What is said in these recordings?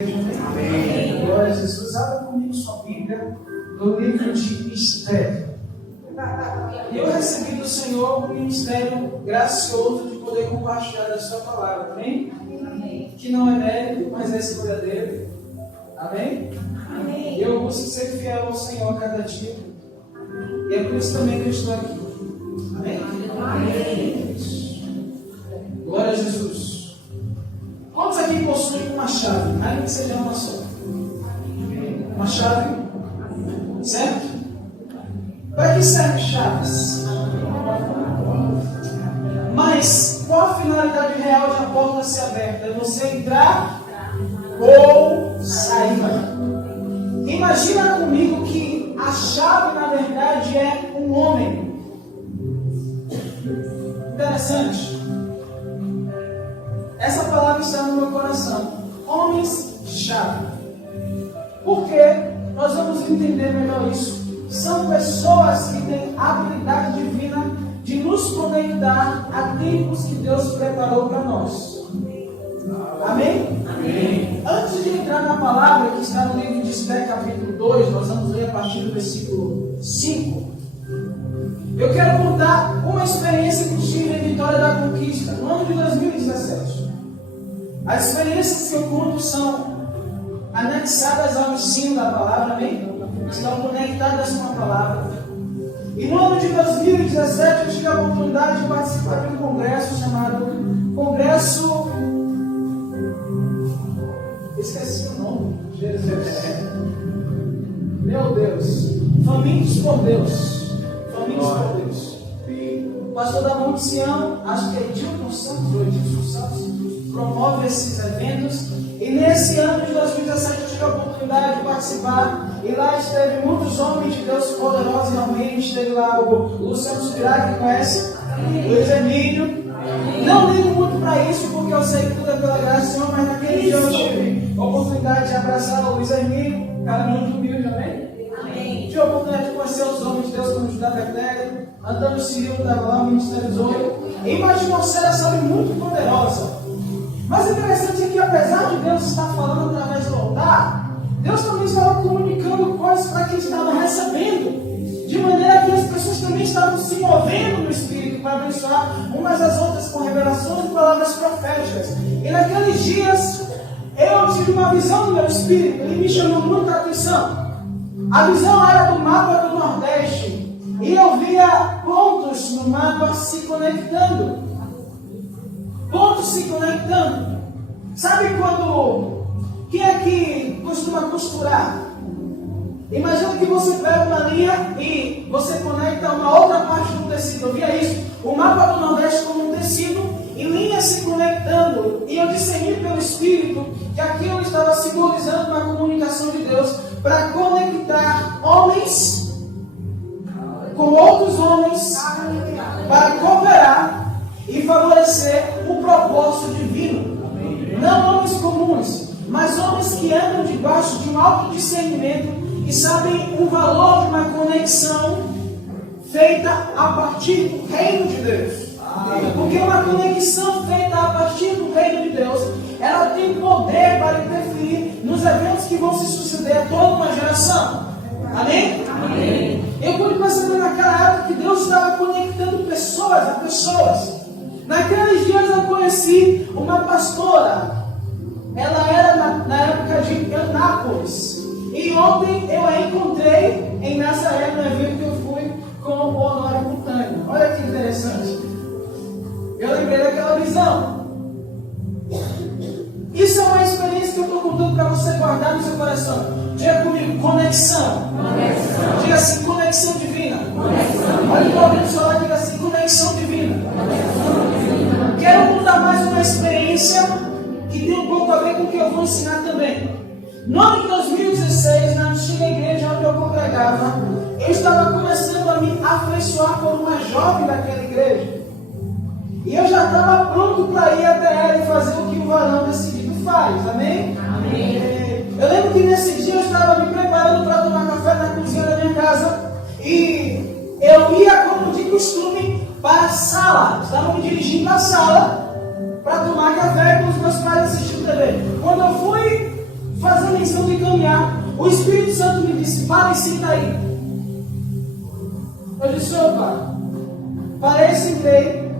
Amém. Glória a Jesus. Abra comigo sua Bíblia no livro de Esther. Eu recebi do Senhor um ministério gracioso de poder compartilhar da sua palavra. Amém? Amém. Que não é mérito, mas é escolha dele. Amém? Amém. Eu busco ser fiel ao Senhor a cada dia. E é por isso também que eu estou aqui. Amém? Amém. Glória a Jesus. Quantos aqui possuem uma chave? Ainda que seja uma só. Uma chave? Certo? Para que servem chaves? Mas qual a finalidade real de a porta ser aberta? É você entrar ou sair? Imagina comigo que a chave, na verdade, é um homem. Interessante. Essa palavra está no meu coração. Homens-chave. Por quê? Nós vamos entender melhor isso. São pessoas que têm habilidade divina de nos conectar a tempos que Deus preparou para nós. Amém? Amém. Antes de entrar na palavra que está no livro de Esther, capítulo 2, nós vamos ler a partir do versículo 5. Eu quero contar uma experiência que tive em Vitória da Conquista, no ano de 2017. As experiências que eu conto são anexadas ao ensino da palavra, amém? Estão conectadas com a palavra. E no ano de 2017 eu tive a oportunidade de participar de um congresso chamado Congresso... Esqueci o nome. Jesus. Meu Deus. Famintos por Deus. Famintos por Deus. O pastor da Monte Sião, acho que é Edilson Santos ou Edilson Santos, promove esses eventos. E nesse ano de 2017 eu tive a oportunidade de participar. E lá esteve muitos homens de Deus poderosos realmente. Esteve lá o Luciano Subirá, que conhece, o Luiz Emílio. Não ligo muito para isso, porque eu sei que tudo é pela graça do Senhor, mas naquele dia eu tive a oportunidade de abraçar o Luiz Emílio, cara muito humilde também. Tive a oportunidade de conhecer os homens de Deus, como Judá Betério, Antônio Cirilo estava lá, o Ministério Zoio. E uma atmosfera, sabe, muito poderosa. Mas o interessante é que, apesar de Deus estar falando através do altar, Deus também estava comunicando coisas para quem estava recebendo, de maneira que as pessoas também estavam se movendo no Espírito para abençoar umas às outras com revelações e palavras proféticas. E naqueles dias, eu tive uma visão do meu Espírito, e me chamou muita atenção. A visão era do mapa do Nordeste, e eu via pontos no mapa se conectando. Pontos se conectando. Sabe quando... Quem é que costuma costurar? Imagina que você pega uma linha e você conecta uma outra parte do tecido. Eu via isso. O mapa do Nordeste como um tecido e linhas se conectando. E eu discerni pelo Espírito que aquilo estava simbolizando uma comunicação de Deus para conectar homens com outros homens para cooperar e favorecer o propósito divino. Não homens comuns, mas homens que andam debaixo de um alto discernimento e sabem o valor de uma conexão feita a partir do reino de Deus. Porque uma conexão feita a partir do reino de Deus, ela tem poder para interferir nos eventos que vão se suceder a toda uma geração. Amém? Amém. Eu pude perceber naquela época que Deus estava conectando pessoas a pessoas. Naqueles dias eu conheci uma pastora. Ela era na época de Anápolis. E ontem eu a encontrei em Nazaré, no evento que eu fui com o Honório Montanha. Olha que interessante. Eu lembrei daquela visão. Isso é uma experiência que eu estou contando para você guardar no seu coração. Diga comigo, conexão. Conexão. Diga assim, conexão divina. Conexão. Olha para alguém do seu lado, diga assim, conexão divina. Conexão. Quero contar mais uma experiência que tem um pouco a ver com o que eu vou ensinar também. No ano de 2016, na antiga igreja onde eu congregava, eu estava começando a me afeiçoar por uma jovem daquela igreja. E eu já estava pronto para ir até ela e fazer o que o varão decidido faz. Amém? Amém. Eu lembro que nesse dia eu estava me preparando para tomar café na cozinha da minha casa. E eu ia, como de costume, para a sala. Estava me dirigindo à sala para tomar café com os meus pais assistindo TV. Quando eu fui O Espírito Santo me disse: para e senta aí. Eu disse: opa, parei e sentei.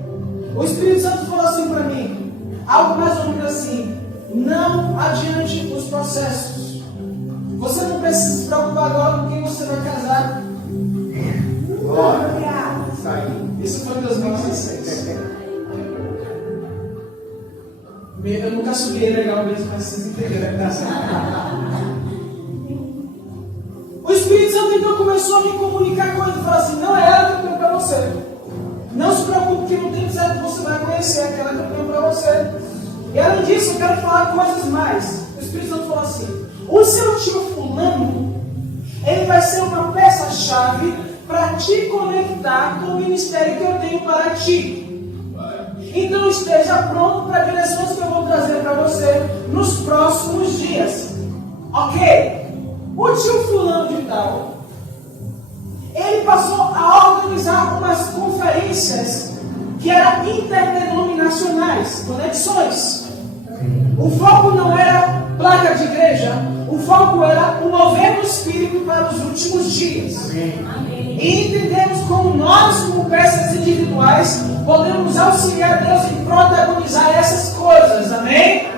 O Espírito Santo falou assim para mim, algo mais ou menos assim: não adiante os processos. Você não precisa se preocupar agora com quem você vai casar. Isso foi em 2016. Eu nunca subi legal mesmo, mas vocês entenderam. O Espírito Santo então começou a me comunicar coisas e falou assim: não é ela que eu tenho para você. Não se preocupe que não tem certo que você vai conhecer aquela que eu tenho para você. E além disso, eu quero falar coisas mais. O Espírito Santo falou assim: o seu tio fulano, ele vai ser uma peça-chave para te conectar com o ministério que eu tenho para ti. Então esteja pronto para direções que eu vou trazer para você nos próximos dias. Ok? O tio fulano de tal, ele passou a organizar umas conferências que eram interdenominacionais, conexões. O foco não era placa de igreja, o foco era o mover do Espírito para os últimos dias. E entendemos como nós, como peças individuais, podemos auxiliar Deus em protagonizar essas coisas. Amém?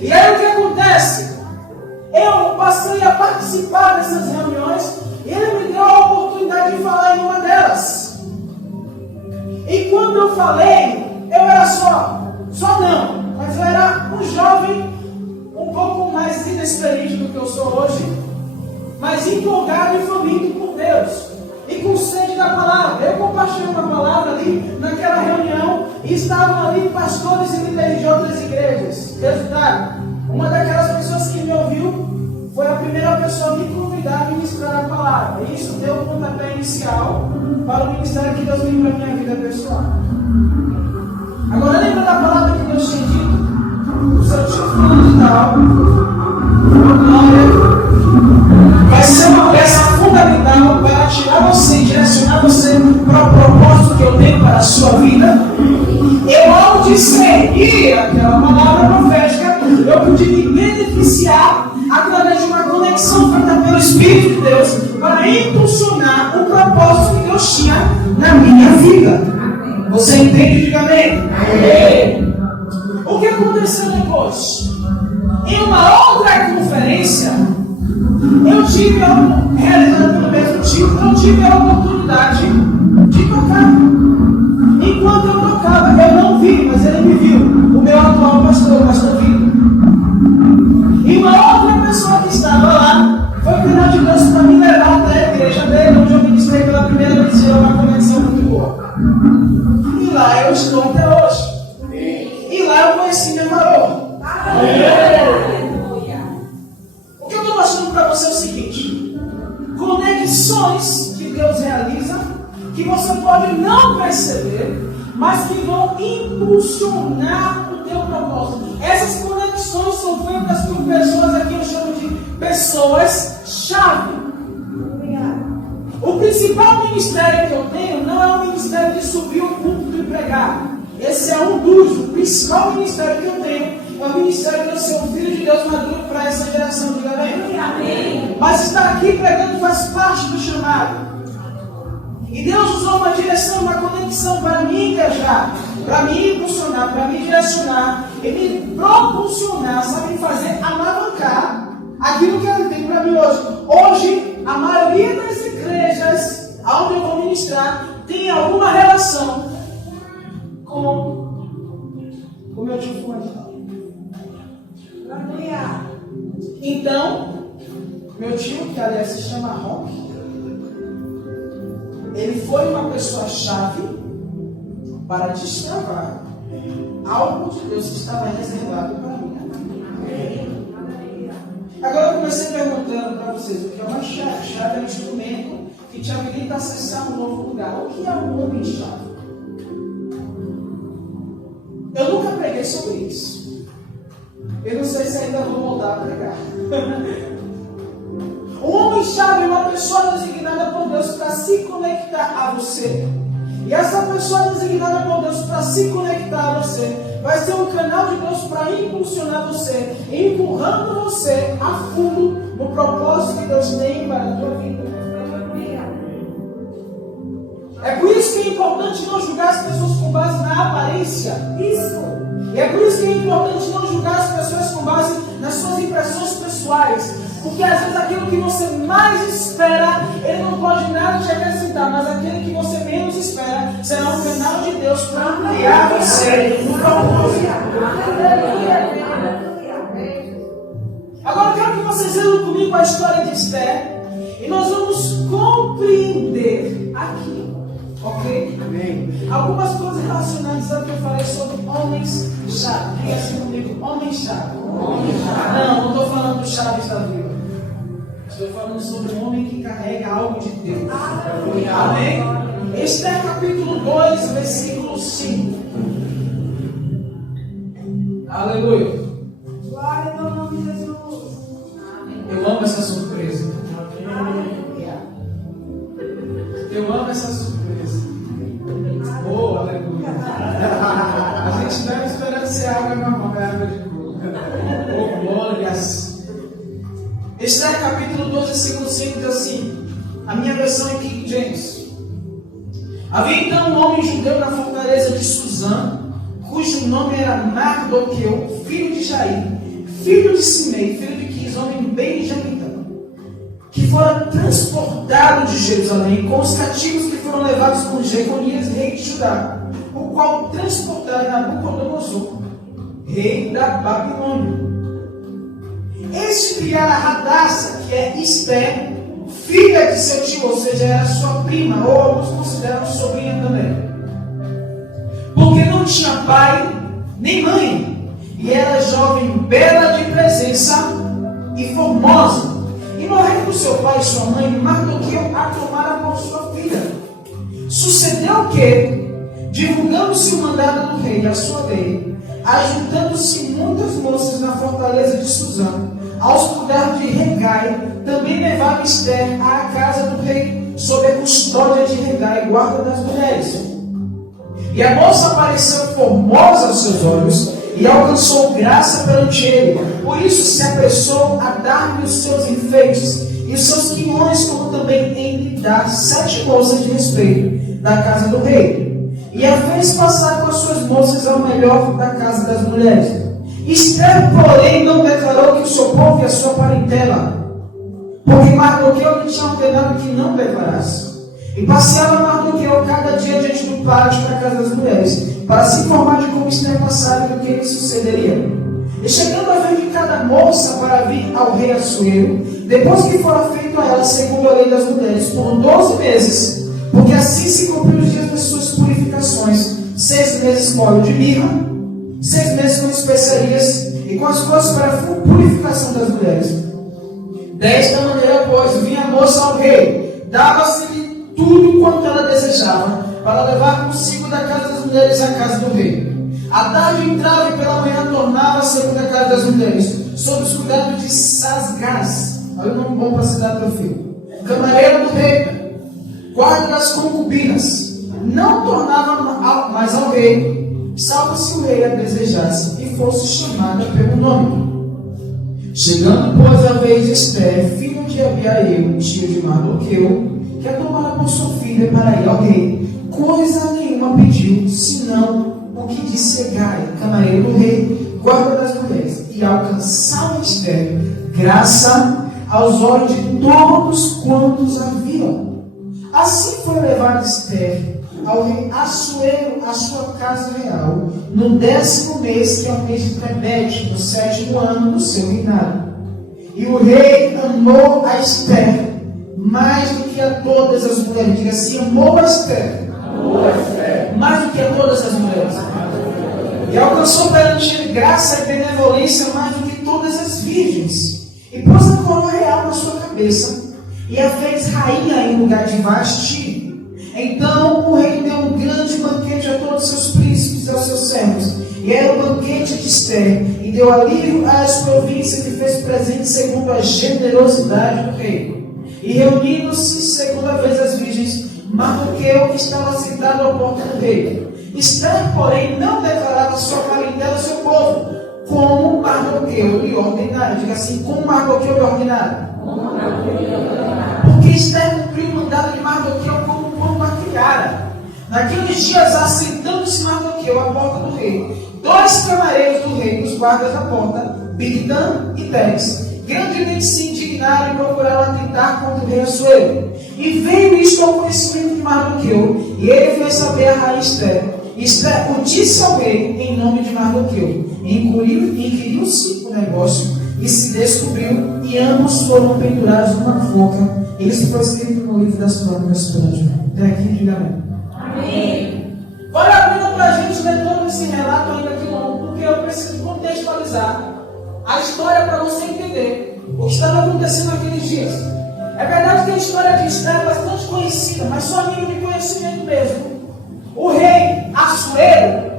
E aí o que acontece? Eu passei a participar dessas reuniões e ele me deu a oportunidade de falar em uma delas. E quando eu falei, eu era mas eu era um jovem um pouco mais inexperiente do que eu sou hoje, mas empolgado e faminto por Deus e com sede da palavra. Eu compartilhei uma palavra ali naquela reunião e estavam ali pastores e líderes de outras igrejas. Resultado, uma daquelas pessoas que me ouviu foi a primeira pessoa a me convidar a ministrar a palavra. E isso deu um pontapé inicial para o ministério que Deus tem para a minha vida pessoal. Agora lembra da palavra que Deus tinha dito? O seu tio fulano de tal, vai ser uma peça fundamental para tirar você e direcionar você para o propósito que eu tenho para a sua vida. Eu, ao discernir aquela palavra profética, eu pude me beneficiar através de uma conexão feita pelo Espírito de Deus para impulsionar o propósito que Deus tinha na minha vida. Você entende? Diga amém. Amém. O que aconteceu depois? Em uma outra conferência, eu tive, realizada pelo mesmo tipo, eu tive a oportunidade de tocar. Enquanto eu tocava, eu não vi, mas ele me viu. O meu atual pastor, o pastor Vitor. E uma outra pessoa que estava lá foi o canal de Deus para me levar até a igreja dele, onde eu ministrei pela primeira vez e uma convenção muito boa. E lá eu estou até hoje. E lá eu conheci meu varão. O que eu estou mostrando para você é o seguinte: conexões que Deus realiza, que você pode não perceber, mas que vão impulsionar o teu propósito. Essas conexões são feitas por pessoas, aqui eu chamo de pessoas-chave. O principal ministério que eu tenho não é o ministério de subir o púlpito e pregar. Esse é um dos. O principal ministério que eu tenho é o ministério de eu ser um filho de Deus maduro para essa geração. Diga amém. Amém. Mas estar aqui pregando faz parte do chamado. E Deus usou uma direção, uma conexão para me engajar, para me impulsionar, para me direcionar e me propulsionar, sabe, fazer alavancar aquilo que Ele tem para mim hoje. Hoje, a maioria das igrejas onde eu vou ministrar tem alguma relação com o meu tio fundamental. Então, meu tio, que aliás se chama Rock, ele foi uma pessoa-chave para destravar algo de Deus que estava reservado para mim. Agora eu comecei perguntando para vocês o que é uma chave. Chave é um instrumento que te habilita a acessar um novo lugar. O que é um homem-chave? Eu nunca preguei sobre isso. Eu não sei se ainda vou voltar a pregar. Um homem-chave é uma pessoa designada por Deus para se conectar a você. E essa pessoa designada por Deus para se conectar a você vai ser um canal de Deus para impulsionar você, empurrando você a fundo no propósito que Deus tem para a tua vida. É por isso que é importante não julgar as pessoas com base na aparência. Isso. E é por isso que é importante não julgar as pessoas com base nas suas impressões pessoais. Porque às vezes aquilo que você mais espera, ele não pode nada te acrescentar, mas aquele que você menos espera será um canal de Deus para ampliar você no propósito. Agora eu quero que vocês leiam comigo a história de Esther e nós vamos compreender aqui. Ok? Amém. Algumas coisas relacionadas ao que eu falei sobre homens-chave. Diga assim comigo, homem-chave. Não estou falando do Chaves da vida. Estou falando sobre um homem que carrega algo de Deus. Amém? Esther capítulo 2, versículo 5. Aleluia. Glória ao nome de Jesus. Eu amo essa surpresa. Eu amo essa surpresa. Oh, aleluia. A gente não espera ser água normal, é água de coco. Oh, glórias. Esther capítulo 12, versículo 5 diz assim, a minha versão é King James. Havia então um homem judeu na fortaleza de Suzã, cujo nome era Mardoqueu, filho de Jair, filho de Simei, filho de Quis, homem benjamita, que fora transportado de Jerusalém com os cativos que foram levados com Jeconias, rei de Judá, o qual transportaram Nabucodonosor, rei da Babilônia. Este criara Radassa, que é Esther, filha de seu tio, ou seja, era sua prima, ou alguns consideram sobrinha também. Porque não tinha pai nem mãe, e era jovem, bela de presença e formosa. E morrendo seu pai e sua mãe, Mardoqueu a tomara por sua filha. Sucedeu que, divulgando-se o mandado do rei, a sua lei, ajuntando-se muitas moças na fortaleza de Suzã, aos cuidados de Regai, também levaram Esther à casa do rei, sob a custódia de Regai, guarda das mulheres. E a moça pareceu formosa aos seus olhos, e alcançou graça perante ele. Por isso se apressou a dar-lhe os seus enfeites, e os seus quinhões, como também em lhe dar 7 moças de respeito da casa do rei. E a fez passar com as suas moças ao melhor da casa das mulheres. Esther, porém, não declarou que o seu povo e a sua parentela, porque Mardoqueu lhe tinha ordenado que não declarasse. E passeava Mardoqueu cada dia diante do pátio da casa das mulheres, para se informar de como Esther passava e do que lhe sucederia. E chegando a vez de cada moça para vir ao rei Assuero, depois que fora feito a ela segundo a lei das mulheres, por 12 meses, porque assim se cumpriu os dias das suas purificações, 6 meses com óleo de mirra, 6 meses com especiarias e com as coisas para a purificação das mulheres. Desta maneira, pois, vinha a moça ao rei, dava-se-lhe tudo quanto ela desejava, para levar consigo da casa das mulheres à casa do rei. À tarde entrava e pela manhã tornava segundo a casa das mulheres, sob os cuidados de Sasgás, olha o nome bom para a cidade do filho, camareira do rei, guarda das concubinas. Não tornava mais ao rei, salvo se o rei a desejasse e fosse chamada pelo nome. Chegando, pois, a vez de Esther, filho de Abiail, tio de Mardoqueu, que a tomara por sua filha para ir ao rei, coisa nenhuma pediu, senão o que disse Hegai, camareiro do rei, guarda das mulheres, e alcançava Esther graça aos olhos de todos quantos a viam. Assim foi levada Esther ao rei Assuero, a sua casa real, no 10º mês, que é o mês de Tebete, no 7º ano do seu reinado. E o rei amou a Esther mais do que a todas as mulheres. Diga assim, amou a Esther mais do que a todas as mulheres. E alcançou perante ele graça e benevolência mais do que todas as virgens. E pôs a coroa real na sua cabeça, e a fez rainha em lugar de Vasti. Então o rei deu um grande banquete a todos os seus príncipes e aos seus servos. E era o banquete de Esther, e deu alívio às províncias e fez presente segundo a generosidade do rei. E reunindo-se segunda vez as virgens, Mardoqueu estava sentado à porta do rei. Esther, porém, não declarava sua parentela ao seu povo, como Mardoqueu lhe ordenara. Diga assim, como Mardoqueu lhe ordenara. Porque Esther cumpriu o mandado de Mardoqueu como a criara. Naqueles dias, assentando-se Mardoqueu à porta do rei, 2 camareiros do rei, os guardas da porta, Bigtan e Teres, grandemente se indignaram e procuraram atentar contra o rei Assuero. E veio isto ao conhecimento de Mardoqueu, e ele fez saber a rainha Esther. Esther o disse ao rei em nome de Mardoqueu. Inquiriu-se o negócio e se descobriu, e ambos foram pendurados numa forca. Isso foi escrito no livro das crônicas por Anjo. Até aqui, diga amém. Amém. Vale a pena para a gente ler todo esse relato ainda aqui longo, porque eu preciso contextualizar a história para você entender o que estava acontecendo naqueles dias. É verdade que a história de Esther é bastante conhecida, mas só a nível de conhecimento mesmo. O rei Assuero,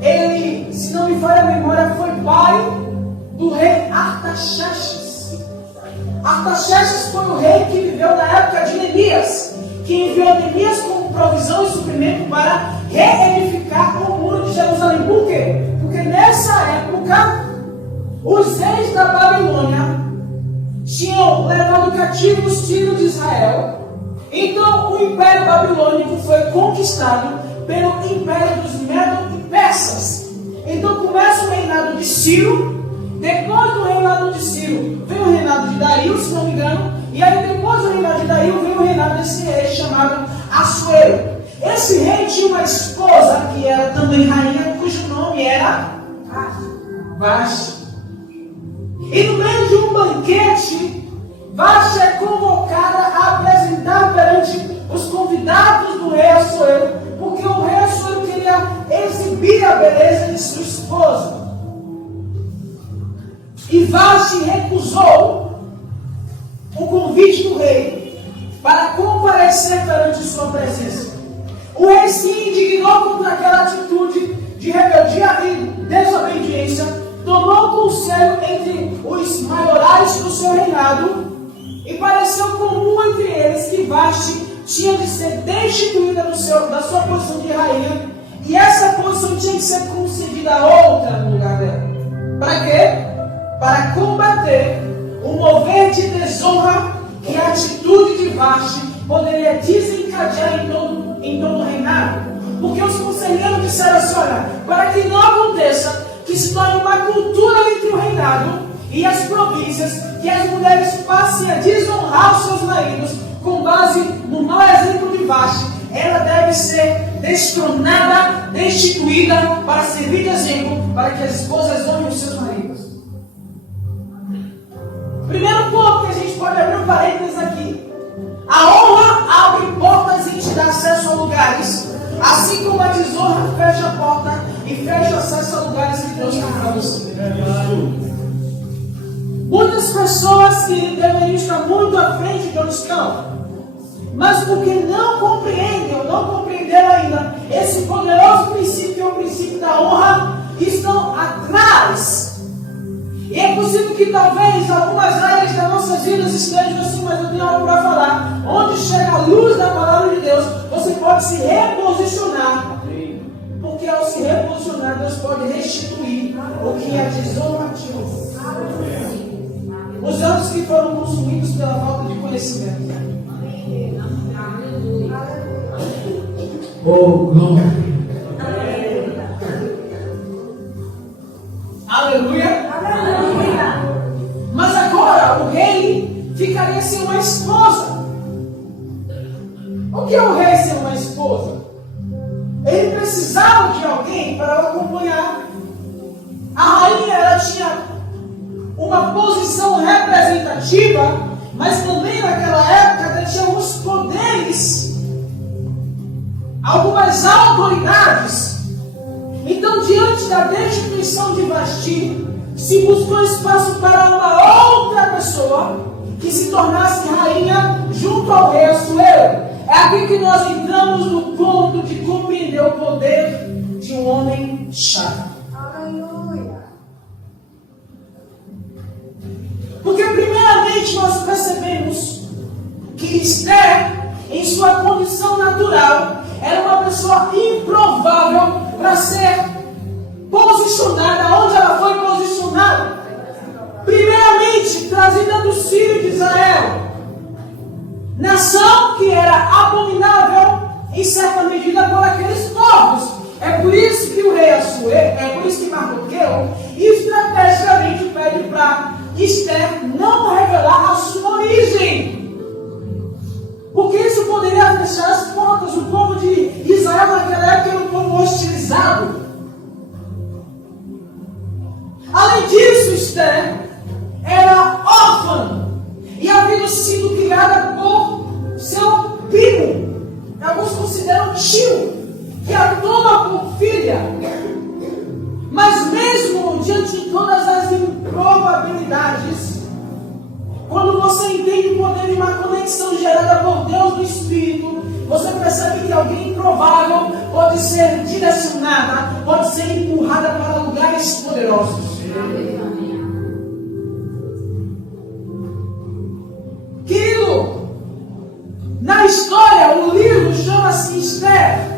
ele, se não me falha a memória, foi pai do rei Artaxerxes. Artaxerxes foi o rei que viveu na época de Neemias, que enviou Neemias como provisão e suprimento para reedificar o muro de Jerusalém. Por quê? Porque nessa época, os reis da Babilônia tinham levado cativo os filhos de Israel. Então o Império Babilônico foi conquistado pelo Império dos Medo e Persas. Então começa o reinado de Ciro. Depois do reinado de Ciro, vem o reinado de Dario, se não me engano. E aí depois do reinado de Dario, vem o reinado desse rei chamado Assuero. Esse rei tinha uma esposa que era também rainha, cujo nome era Vashti. E no meio de um banquete, Vashti é convocada a apresentar perante os convidados do rei Assuero, porque o rei Assuero queria exibir a beleza de sua esposa. E Vashti recusou o convite do rei para comparecer perante sua presença. O rei se indignou contra aquela atitude de rebeldia e desobediência, tomou conselho entre os maiorais do seu reinado e pareceu comum entre eles que Vashti tinha de ser destituída da sua posição de rainha, e essa posição tinha que ser concedida a outra no lugar dela. Para quê? Para combater o mover de desonra que a atitude de Vashti poderia desencadear em todo o reinado. Porque os conselheiros disseram assim: olha, para que não aconteça que se torne uma cultura entre o reinado e as províncias, que as mulheres passem a desonrar os seus maridos com base no mau exemplo de Vashti, ela deve ser destronada, destituída, para servir de exemplo para que as esposas honrem os seus maridos. Primeiro ponto que a gente pode abrir um parênteses aqui: a honra abre portas e te dá acesso a lugares, assim como a desonra fecha a porta e fecha acesso a lugares que Deus tem para você. Muitas pessoas que deveriam estar muito à frente de onde estão, mas porque não compreendem ou não compreenderam ainda esse poderoso princípio, que é o princípio da honra, estão atrás. E é possível que talvez algumas áreas das nossas vidas estejam assim, mas eu tenho algo para falar. Onde chega a luz da palavra de Deus, você pode se reposicionar. Porque ao se reposicionar, Deus pode restituir o que a desonra tirou. Os anos que foram consumidos pela falta de conhecimento. Oh, glória. Aleluia. Mas agora o rei ficaria sem uma esposa. O que é o rei sem uma esposa? Ele precisava de alguém para o acompanhar. A rainha, ela tinha uma posição representativa, mas também naquela época ela tinha alguns poderes, algumas autoridades. Então, diante da destituição de Vashti, se buscou espaço para uma outra pessoa que se tornasse rainha junto ao rei Assuero. É aqui que nós entramos no ponto de compreender o poder de um homem chato. Aleluia. Porque primeiramente nós percebemos que Esther, em sua condição natural, era uma pessoa improvável para ser posicionada. Onde ela foi posicionada? Primeiramente, trazida dos filhos de Israel, nação que era abominável em certa medida por aqueles povos. É por isso que o rei Assuero, é por isso que Mardoqueu estrategicamente pede para Esther não revelar a sua origem, porque isso poderia fechar as portas. O povo de Israel naquela época era um povo hostilizado. Além disso, Esther era órfã e havia sido criada por seu primo, alguns consideram tio, que a toma por filha. Mas mesmo diante de todas as improbabilidades, quando você entende o poder de uma conexão gerada por Deus no Espírito, você percebe que alguém improvável pode ser direcionada, pode ser empurrada para lugares poderosos. Querido, na história, o livro chama-se Esther.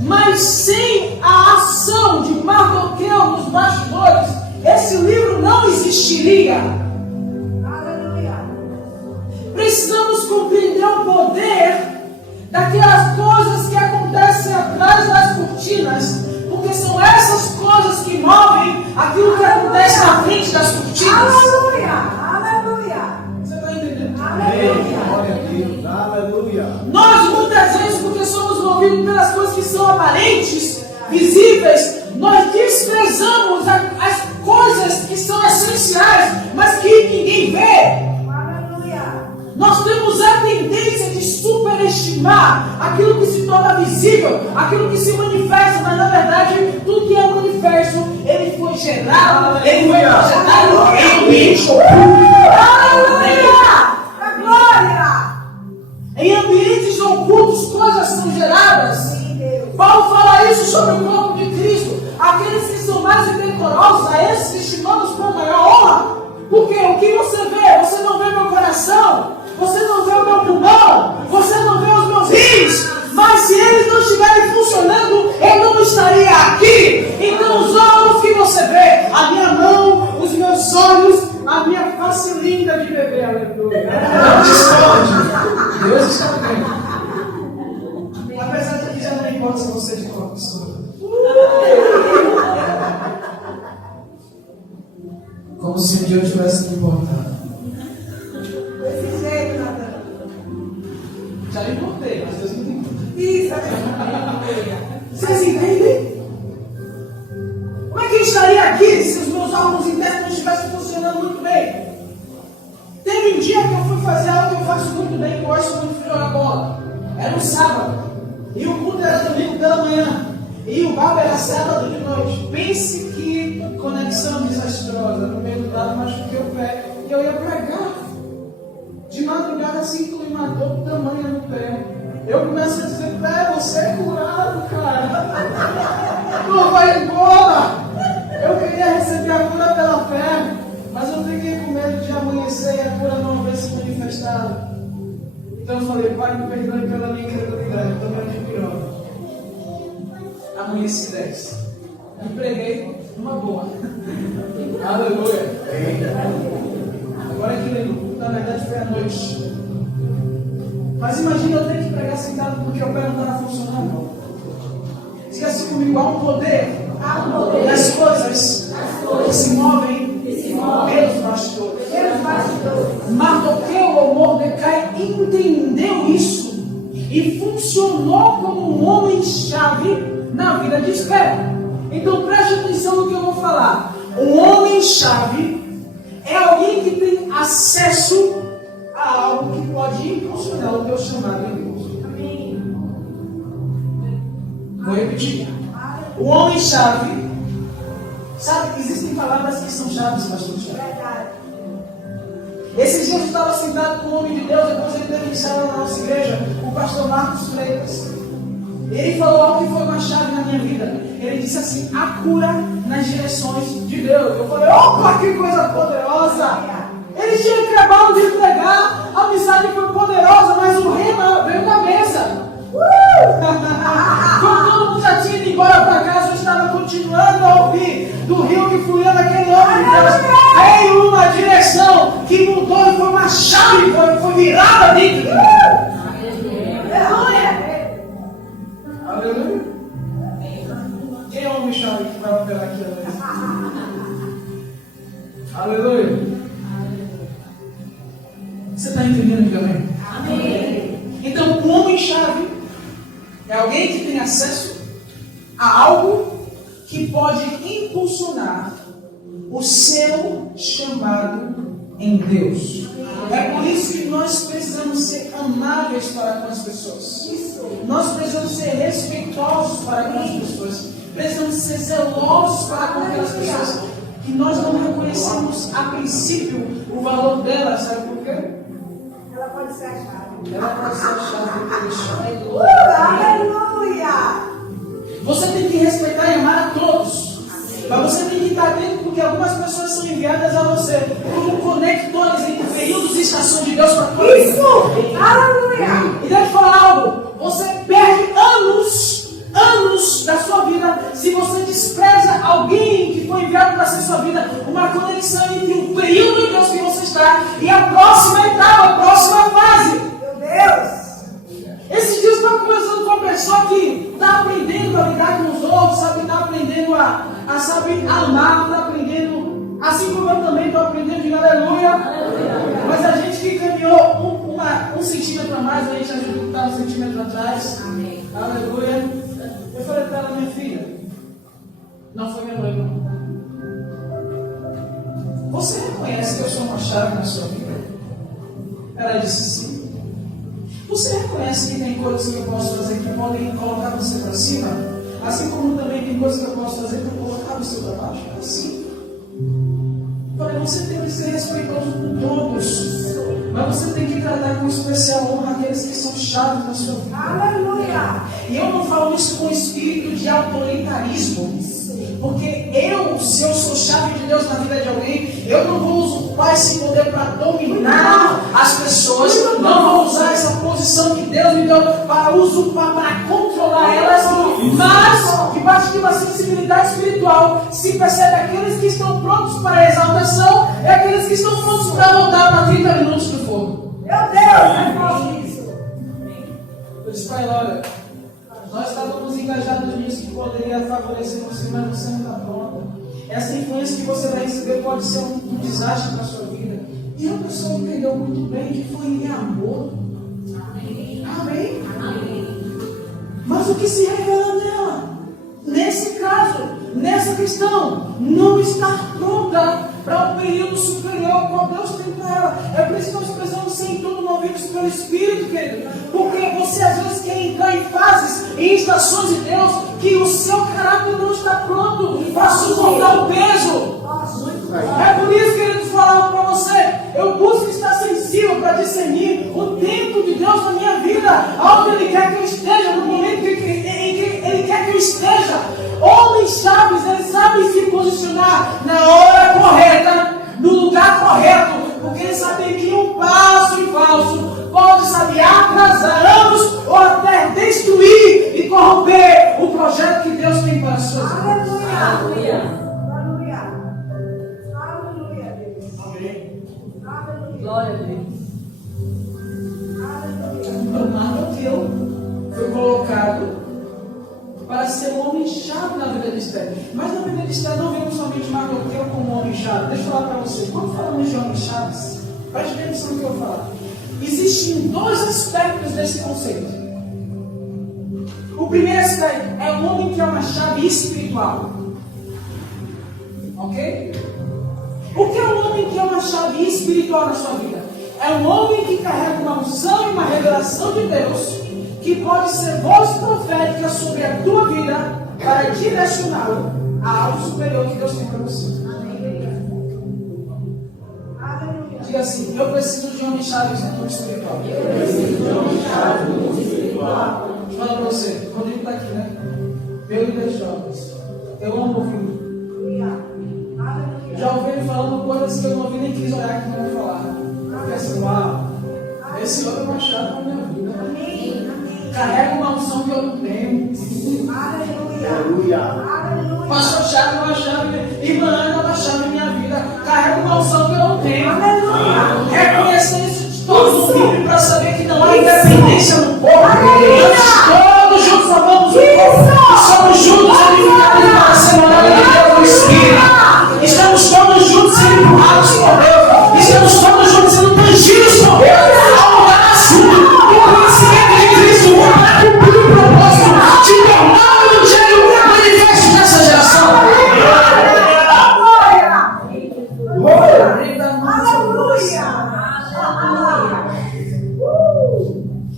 Mas sem a ação de Mardoqueu nos bastidores, esse livro não existiria. Aleluia. Precisamos compreender o poder daquelas coisas que acontecem atrás das cortinas, porque são essas coisas que movem aquilo que acontece na frente das cortinas. Aleluia. Aleluia. Você está entendendo? Aleluia. Glória a Deus, aleluia. Nós muitas vezes, porque somos movidos pelas coisas que são aparentes, visíveis, nós desprezamos as coisas que são essenciais, mas que ninguém vê. Aleluia. Nós temos a tendência de superestimar aquilo que se torna visível, aquilo que se manifesta, mas na verdade tudo que é manifesto, ele foi gerado, ele foi projetado em ambiente oculto. Aleluia. Glória. Em ambientes ocultos, coisas são geradas. Sim, Deus. Paulo fala isso sobre o corpo de Cristo. Aqueles que são mais indecorosos, a esses estimamos com maior honra. Porque o que você vê? Você não vê meu coração, você não vê o meu pulmão, você não vê os meus rins. Mas se eles não estiverem funcionando, eu não estaria aqui. Então os órgãos que você vê, a minha mão, os meus olhos, a minha face linda de bebê, aleluia. Não discorde. Deus está vendo. Apesar de que já não importa se você é de qual pessoa. Como se um dia eu tivesse me importado. Desse jeito, Natan. Já me importei, mas Deus me importa. Isso, aleluia. Vocês entendem? Como é que eu estaria aqui se os meus órgãos internos não estivessem funcionando muito bem? Teve um dia que eu fui fazer algo que eu faço muito bem, que eu gosto muito de jogar bola. Era um sábado. E o culto era domingo pela manhã. E o barco era sábado de noite. Pense que conexão desastrosa. No meio do lado machuquei o pé. E eu ia pregar. De madrugada sinto uma dor tamanha no pé. Eu começo a dizer, pé, você é curado, cara. Não vai embora. Eu queria receber a cura pela fé. Mas eu fiquei com medo de amanhecer e a cura não haver se manifestado. Então eu falei, Pai, me perdoe pela minha incredulidade, eu também de pior. Amanheci 10. E preguei uma boa. Aleluia. Agora é que lindo. Na verdade foi à noite. Mas imagina eu ter que pregar sentado porque o pé não estava funcionando. Diga assim comigo, há um poder das coisas que se movem pelos bastidores. Mardoqueu ou Mordecai entendeu isso e funcionou como um homem-chave na vida de Esther. Então preste atenção no que eu vou falar. Um homem-chave é alguém que tem acesso a algo que pode impulsionar o teu chamado em Deus. Vou repetir. O homem-chave, sabe que existem palavras que são chaves, pastor Tiago. Verdade. Esses dias eu estava sentado com o homem de Deus, depois ele teve que sair na nossa igreja, o pastor Marcos Freitas. Ele falou algo que foi uma chave na minha vida. Ele disse assim, a cura nas direções de Deus. Eu falei, opa, que coisa poderosa! Ele tinha acabado de pregar, a mensagem foi poderosa, mas o rema veio da mesa. Como todo mundo já tinha embora para casa, eu estava continuando a ouvir do rio que fluía naquele homem de Deus. Veio uma direção que mudou e foi uma chave, foi virada dentro. Aleluia. Quem é o homem-chave que vai operar aqui agora? Aleluia. Você está entendendo também? Amém. Então, o homem-chave é alguém que tem acesso a algo que pode impulsionar o seu chamado em Deus. É por isso que nós precisamos ser amáveis para com as pessoas. Nós precisamos ser respeitosos para com as pessoas. Precisamos ser zelosos para com aquelas pessoas que nós não reconhecemos a princípio o valor delas. Sabe por quê? Ela pode ser a chave. Ela pode ser a chave que deixa. Aleluia! Você tem que respeitar e amar a todos. Mas você tem que estar atento porque algumas pessoas são enviadas a você como conectores entre períodos e estações de Deus para a tua vida. Isso! Aleluia! E deixa eu falar algo. Você perde anos da sua vida se você despreza alguém que foi enviado para ser sua vida. Uma conexão entre o período de Deus que você está e a próxima etapa, a próxima fase. Meu Deus! Esses dias eu estava conversando com uma pessoa que está aprendendo a lidar com os outros, sabe? Está aprendendo a amar, está aprendendo, assim como eu também estou aprendendo de aleluia. Mas a gente que caminhou um centímetro a mais, a gente ajudou que estava um centímetro atrás. Amém. Aleluia. Eu falei para ela, minha filha, não foi minha mãe, não. Você reconhece que eu sou uma chave na sua vida? Ela disse sim. Você reconhece que tem coisas que eu posso fazer que podem colocar você para cima? Assim como também tem coisas que eu posso fazer para colocar você para baixo? Assim. Porém, você tem que ser respeitoso com todos. Mas você tem que tratar com especial honra aqueles que são chaves na sua vida. Aleluia! E eu não falo isso com espírito de autoritarismo. Porque se eu sou chave de Deus na vida de alguém, eu não vou usurpar esse poder para dominar as pessoas. Não vou usar essa posição que Deus me deu para usurpar, para controlar elas. Mas, debaixo de uma sensibilidade espiritual, se percebe aqueles que estão prontos para a exaltação e aqueles que estão prontos para voltar para 30 minutos do fogo. Meu Deus, é forte isso. Eu disse para ela, olha, nós estávamos engajados nisso que poderia favorecer você, mas você não está pronta. Essa influência que você vai receber pode ser um desastre para a sua vida. E a pessoa entendeu muito bem que foi em amor. Amém. Amém. Amém. Mas o que se revela nela, nesse caso, nessa questão, não está pronta para um período superior qual Deus tem para ela. É por isso que nós precisamos ser em tudo movidos pelo Espírito, querido. Porque você às vezes quer entrar em fases, em estações de Deus, que o seu caráter não está pronto para suportar o peso. É por isso, querido, falar para você, eu busco estar sensível para discernir o tempo de Deus na minha vida, onde Ele quer que eu esteja, no momento em que Ele quer que eu esteja. Homens chaves, eles sabem se posicionar na hora correta, no lugar correto, porque eles sabem que um passo em falso pode, sabe, atrasar anos ou até destruir e corromper o projeto que Deus tem para as suas vidas. Aleluia! Aleluia! Aleluia, Deus! Amém. Aleluia! Glória a Deus. Aleluia! Então, Mardoqueu foi colocado para ser um homem-chave na vida de Esther. Mas na vida de Esther não vemos somente Mardoqueu como um homem-chave. Deixa eu falar para você. Quando falamos de homem-chaves, preste atenção no que eu vou falar. Existem dois aspectos desse conceito. O primeiro aspecto é um homem que é uma chave espiritual. Ok? O que é um homem que é uma chave espiritual na sua vida? É um homem que carrega uma unção e uma revelação de Deus, que pode ser voz profética sobre a tua vida para direcioná-lo a algo superior que Deus tem para você. Diga assim, eu preciso de homem-chave no mundo espiritual. Eu preciso de homem-chave no mundo espiritual. Deixa eu falar para você, Rodrigo está aqui, né? Meu líder de jovens. Eu amo ouvir. Já ouvi ele falando coisas que eu não ouvi nem quis olhar que não vou falar. Porque assim, uau, esse homem é uma chave na minha vida. Carrega uma unção que eu não tenho.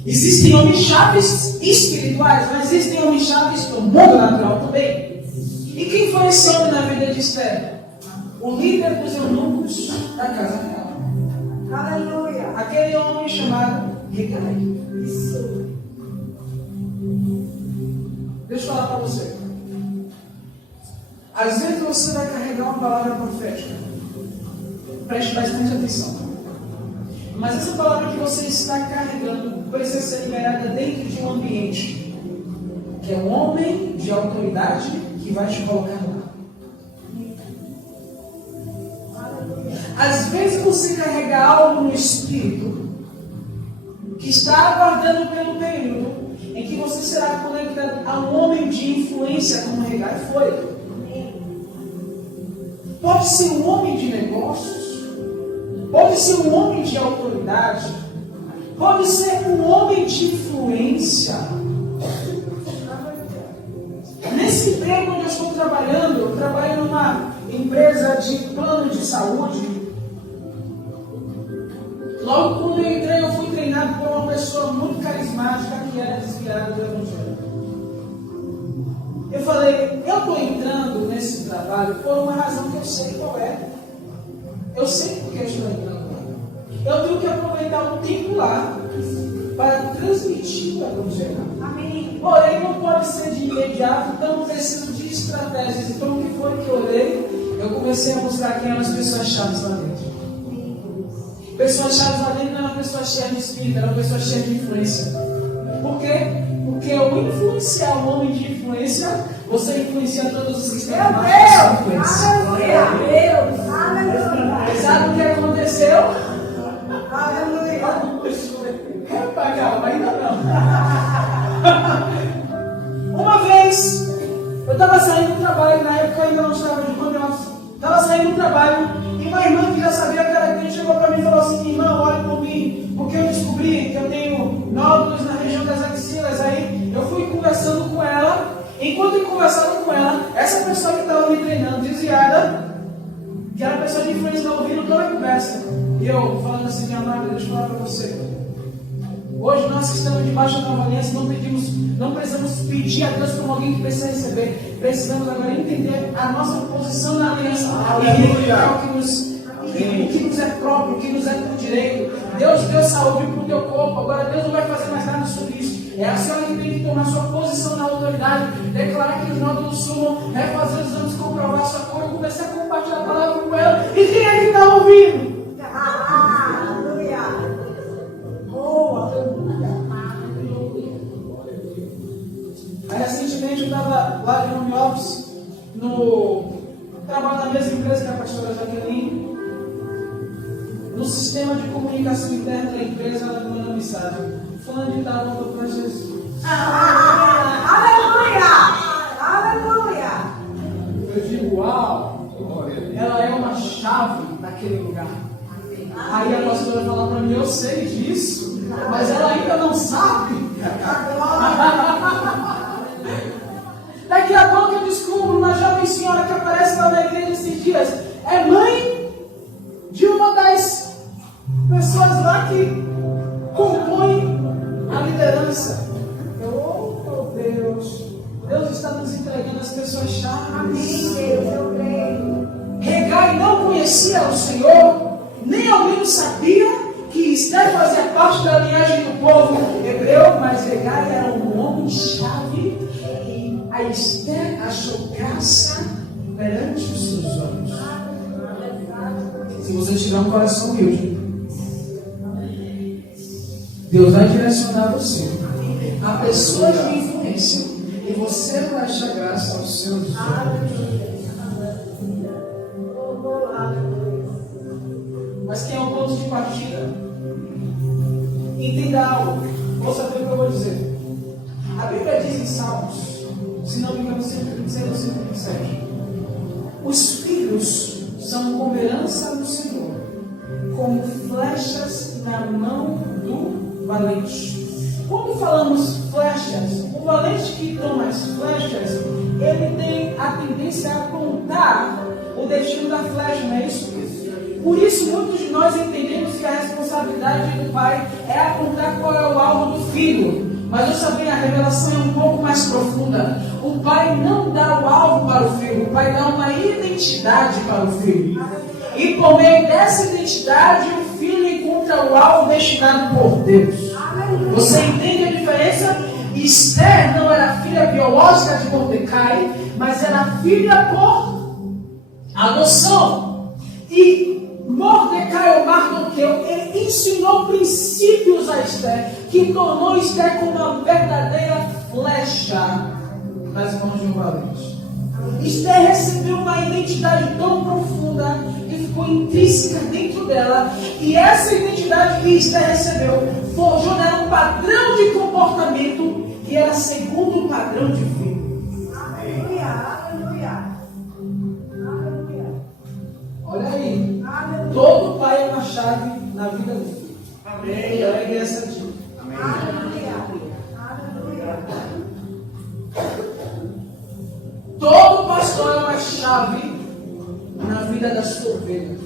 Existem homens-chaves espirituais, mas existem homens-chaves no mundo natural também. E quem foi esse homem na vida de Esther? O líder dos eunucos da casa real. Aleluia. Aquele homem chamado Hegai. Isso. Deixa eu falar para você. Às vezes você vai carregar uma palavra profética. Preste bastante atenção. Mas essa palavra que você está carregando precisa ser liberada dentro de um ambiente que é um homem de autoridade que vai te colocar lá. Às vezes você carrega algo no espírito que está aguardando pelo período em que você será conectado a um homem de influência como Hegai foi. Pode ser um homem de negócios, pode ser um homem de autoridade, pode ser um homem de influência. Nesse emprego onde eu estou trabalhando, eu trabalho numa empresa de plano de saúde. Logo quando eu entrei, eu fui treinado por uma pessoa muito carismática que era desviada do Evangelho. Eu falei, eu estou entrando nesse trabalho por uma razão que eu sei qual é. Eu sei porque eu estou entrando lá. Eu tenho que aproveitar o tempo lá para transmitir o Evangelho. Amém. Porém, não pode ser de imediato, então eu preciso de estratégias. Então, o que foi que eu olhei? Eu comecei a buscar quem eram as pessoas-chave lá dentro. Pessoas-chave lá dentro não era uma pessoa cheia de espírito, era uma pessoa cheia de influência. Por quê? Porque ao influenciar um homem de influência, você influencia todos os sistemas. Aleluia. Aleluia. Sabe o que aconteceu? Aleluia. Calma, ainda não. Uma vez, eu estava saindo do trabalho, na época eu ainda não estava de home office. Estava saindo do trabalho e uma irmã que já sabia que era crente chegou para mim e falou assim: irmão, olha por mim, porque eu descobri que eu tenho nódulos na região das axilas. Aí eu fui conversando com ela. Enquanto eu conversava com ela, essa pessoa que estava me treinando, desviada, que era pessoa de influência, estava ouvindo toda a conversa. E eu falando assim: minha amada, deixa eu falar para você. Hoje nós que estamos debaixo da nova aliança não precisamos pedir a Deus como alguém que precisa receber. Precisamos agora entender a nossa posição na aliança. O que nos é próprio, o que nos é por direito. Deus deu saúde para o teu corpo, agora Deus não vai fazer mais nada sobre isso. É a senhora que tem que tomar sua posição na autoridade, declarar que os nódulos sumam, refazer os exames, comprovar sua cor. Eu comecei a compartilhar a palavra com ela. E quem é que está ouvindo? Aleluia. Aí recentemente eu estava lá de home office, trabalho na mesma empresa que a pastora Jaqueline, no sistema de comunicação interna da empresa, ela me mandou mensagem. Fulano de tal voltou para Jesus. Aleluia. Aleluia. Eu digo, uau, ela é uma chave naquele lugar. Aí a pastora falou para mim, eu sei disso, mas ela ainda não sabe. Daqui a pouco eu descubro uma jovem senhora que aparece lá na igreja esses dias. É mãe de uma das pessoas lá que compõem a liderança. Oh, meu Deus. Deus está nos entregando as pessoas chaves. Amém, Deus, eu creio. Hegai não conhecia o Senhor, nem ao menos sabia que Esther fazia parte da linhagem do povo hebreu, mas Hegai era um homem-chave e a Esther achou graça perante os seus olhos. Se você tiver um coração humilde, Deus vai direcionar você a pessoas de influência e você vai achar graça aos seus olhos. Mas quem é o ponto de partida? Entenda algo. Vou saber o que eu vou dizer. A Bíblia diz em Salmos, se não me engano, 126 ou 127. Os filhos são como herança do Senhor, como flechas na mão do valente. Quando falamos flechas, o valente que toma as flechas, ele tem a tendência a apontar o destino da flecha, não é isso? Por isso, muitos de nós entendemos que a responsabilidade do pai é apontar qual é o alvo do filho. Mas ouça bem, a revelação é um pouco mais profunda. O pai não dá o alvo para o filho, o pai dá uma identidade para o filho. E por meio dessa identidade, o filho encontra o alvo destinado por Deus. Você entende a diferença? Esther não era filha biológica de Mordecai, mas era filha por adoção. E Mordecai, ou Mardoqueu, ele ensinou princípios a Esther, que tornou Esther como uma verdadeira flecha nas mãos de um valente. Esther recebeu uma identidade tão profunda que ficou intrínseca dentro dela, e essa identidade que Esther recebeu forjou nela um padrão de comportamento que era segundo o padrão divino. Aleluia, aleluia. Aleluia. Olha aí, Aleluia. todo pai é uma chave na vida do filho. Amém. E olha aí essa dica. Aleluia. Aleluia. Todo pastor é uma chave na vida da sua ovelha.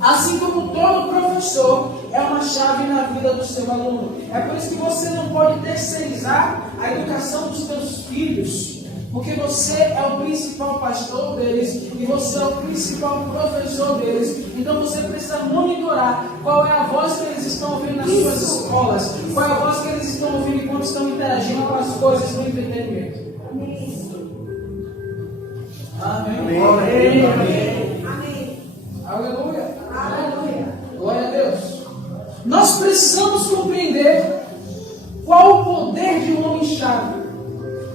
Assim como todo professor é uma chave na vida do seu aluno. É por isso que você não pode terceirizar a educação dos seus filhos, porque você é o principal pastor deles e você é o principal professor deles. Então você precisa monitorar qual é a voz que eles estão ouvindo nas suas escolas, qual é a voz que eles estão ouvindo enquanto estão interagindo com as coisas do entretenimento. Amém. Amém. Amém. Aleluia. Aleluia. Glória a Deus. Nós precisamos compreender qual o poder de um homem-chave.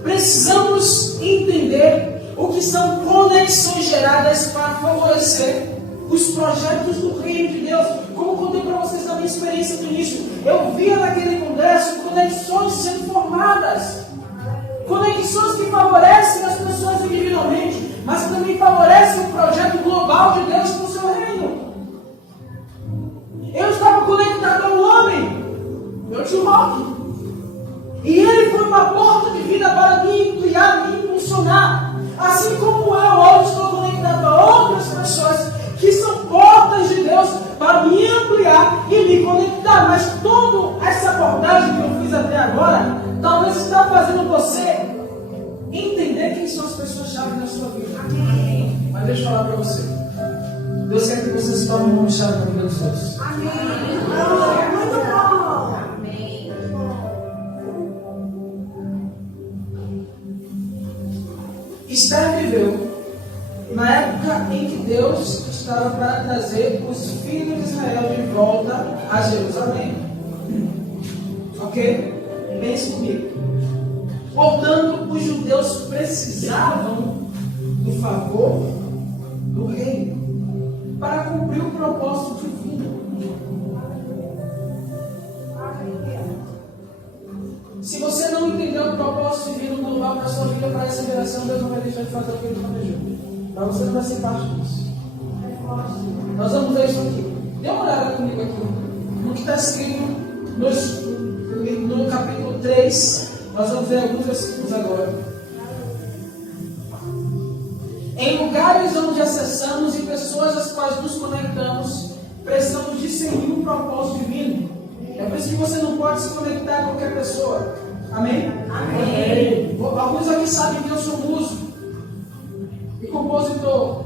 Precisamos entender o que são conexões geradas para favorecer os projetos do reino de Deus. Como contei para vocês na minha experiência do início, eu via naquele congresso conexões sendo formadas. Conexões que favorecem as pessoas individualmente, mas também favorecem o projeto global de Deus com o seu reino. Eu estava conectado ao homem, meu tio Rock. E ele foi uma porta de vida para me ampliar, me impulsionar. Assim como eu hoje estou conectado a outras pessoas que são portas de Deus para me ampliar e me conectar. Mas toda essa abordagem que eu fiz até agora, talvez está fazendo você entender quem são as pessoas-chave na sua vida. Amém. Mas deixa eu falar para você. Deus quer que você se torne um homem-chave na vida dos outros. Amém. Muito bom. Amém. Esther viveu na época em que Deus estava para trazer os filhos de Israel de volta a Jerusalém. Ok? Pense comigo. Portanto, os judeus precisavam do favor do reino para cumprir o propósito divino. Se você não entender o propósito divino global para a sua vida, para essa geração, Deus não vai deixar de fazer o que Ele planejou. Mas você não vai ser parte disso. Nós vamos ver isso aqui. Dê uma olhada comigo aqui. No que está escrito no capítulo 3, nós vamos ver alguns versículos agora. Em lugares onde acessamos e pessoas às quais nos conectamos, precisamos discernir o propósito divino. É por isso que você não pode se conectar a qualquer pessoa. Amém? Amém. Alguns aqui sabem que eu sou músico e compositor.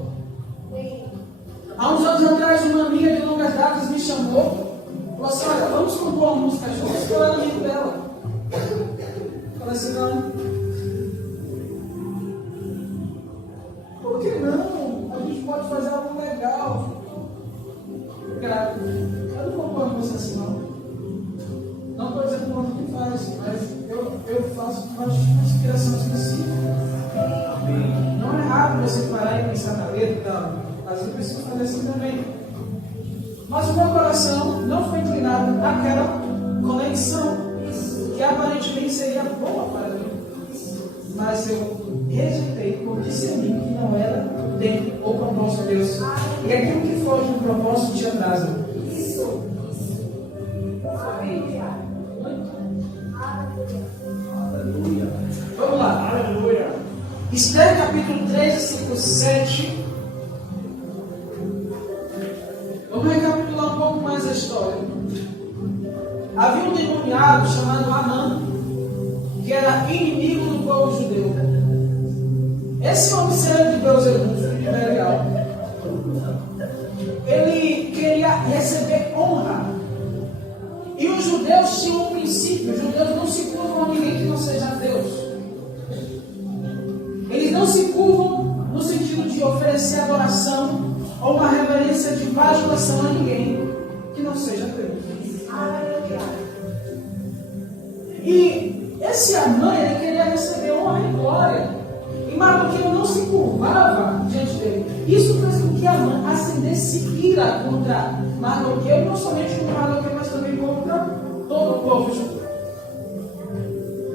Há uns anos atrás, uma amiga de longas datas me chamou e falou assim: olha, vamos compor uma música juntos. Eu era amigo dela. Falei assim: não. Por que não? A gente pode fazer algo legal. Grato. Eu não compor uma música assim, não. Não estou dizendo que o outro que faz, mas eu faço inspiração específica. Não é errado você parar e pensar na letra, às vezes eu preciso fazer assim também. Mas o meu coração não foi inclinado naquela conexão que aparentemente seria boa para mim. Mas eu rejeitei por discernir que não era dentro do propósito de Deus. E aquilo que foge do propósito te atrasa. Isso. Aleluia. Vamos lá. Aleluia. Esther capítulo 3, versículo 7. história, havia um endemoniado chamado Amã, que era inimigo do povo judeu. Esse homem, servo de Beelzebub, filho de Belial, ele queria receber honra. E os judeus tinham um princípio: os judeus não se curvam a ninguém que não seja Deus. Eles não se curvam no sentido de oferecer adoração ou uma reverência de bajulação a ninguém que não seja Deus. E esse Amã, ele queria receber honra e glória. E Mardoqueu não se curvava diante dele. Isso fez com que Amã acendesse ira contra Mardoqueu, não somente contra Mardoqueu, mas também contra todo o povo judeu.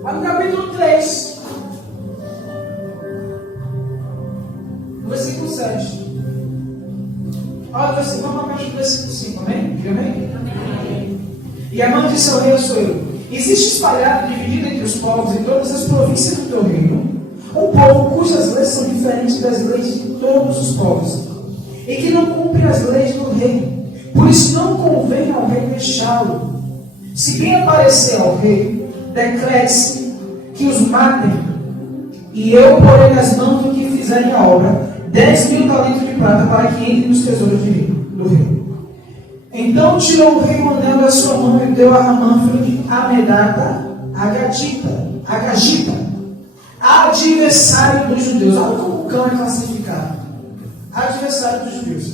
No capítulo 3, no versículo 7. Olha, vamos a partir do versículo 5, amém? Amém? Amém. E Amã disse ao rei Assuero: existe espalhado, dividido entre os povos em todas as províncias do teu reino, um povo cujas leis são diferentes das leis de todos os povos, e que não cumpre as leis do rei. Por isso não convém ao rei deixá-lo. Se bem aparecer ao rei, decrete que os matem, e eu porei nas mãos do que fizerem a obra 10.000 talentos de prata para que entre nos tesouros do rei. Então tirou o rei o anel da sua mão e deu a Amã, filho de Amedata, Agagita, adversário dos judeus. Olha como o cão é classificado: adversário dos judeus.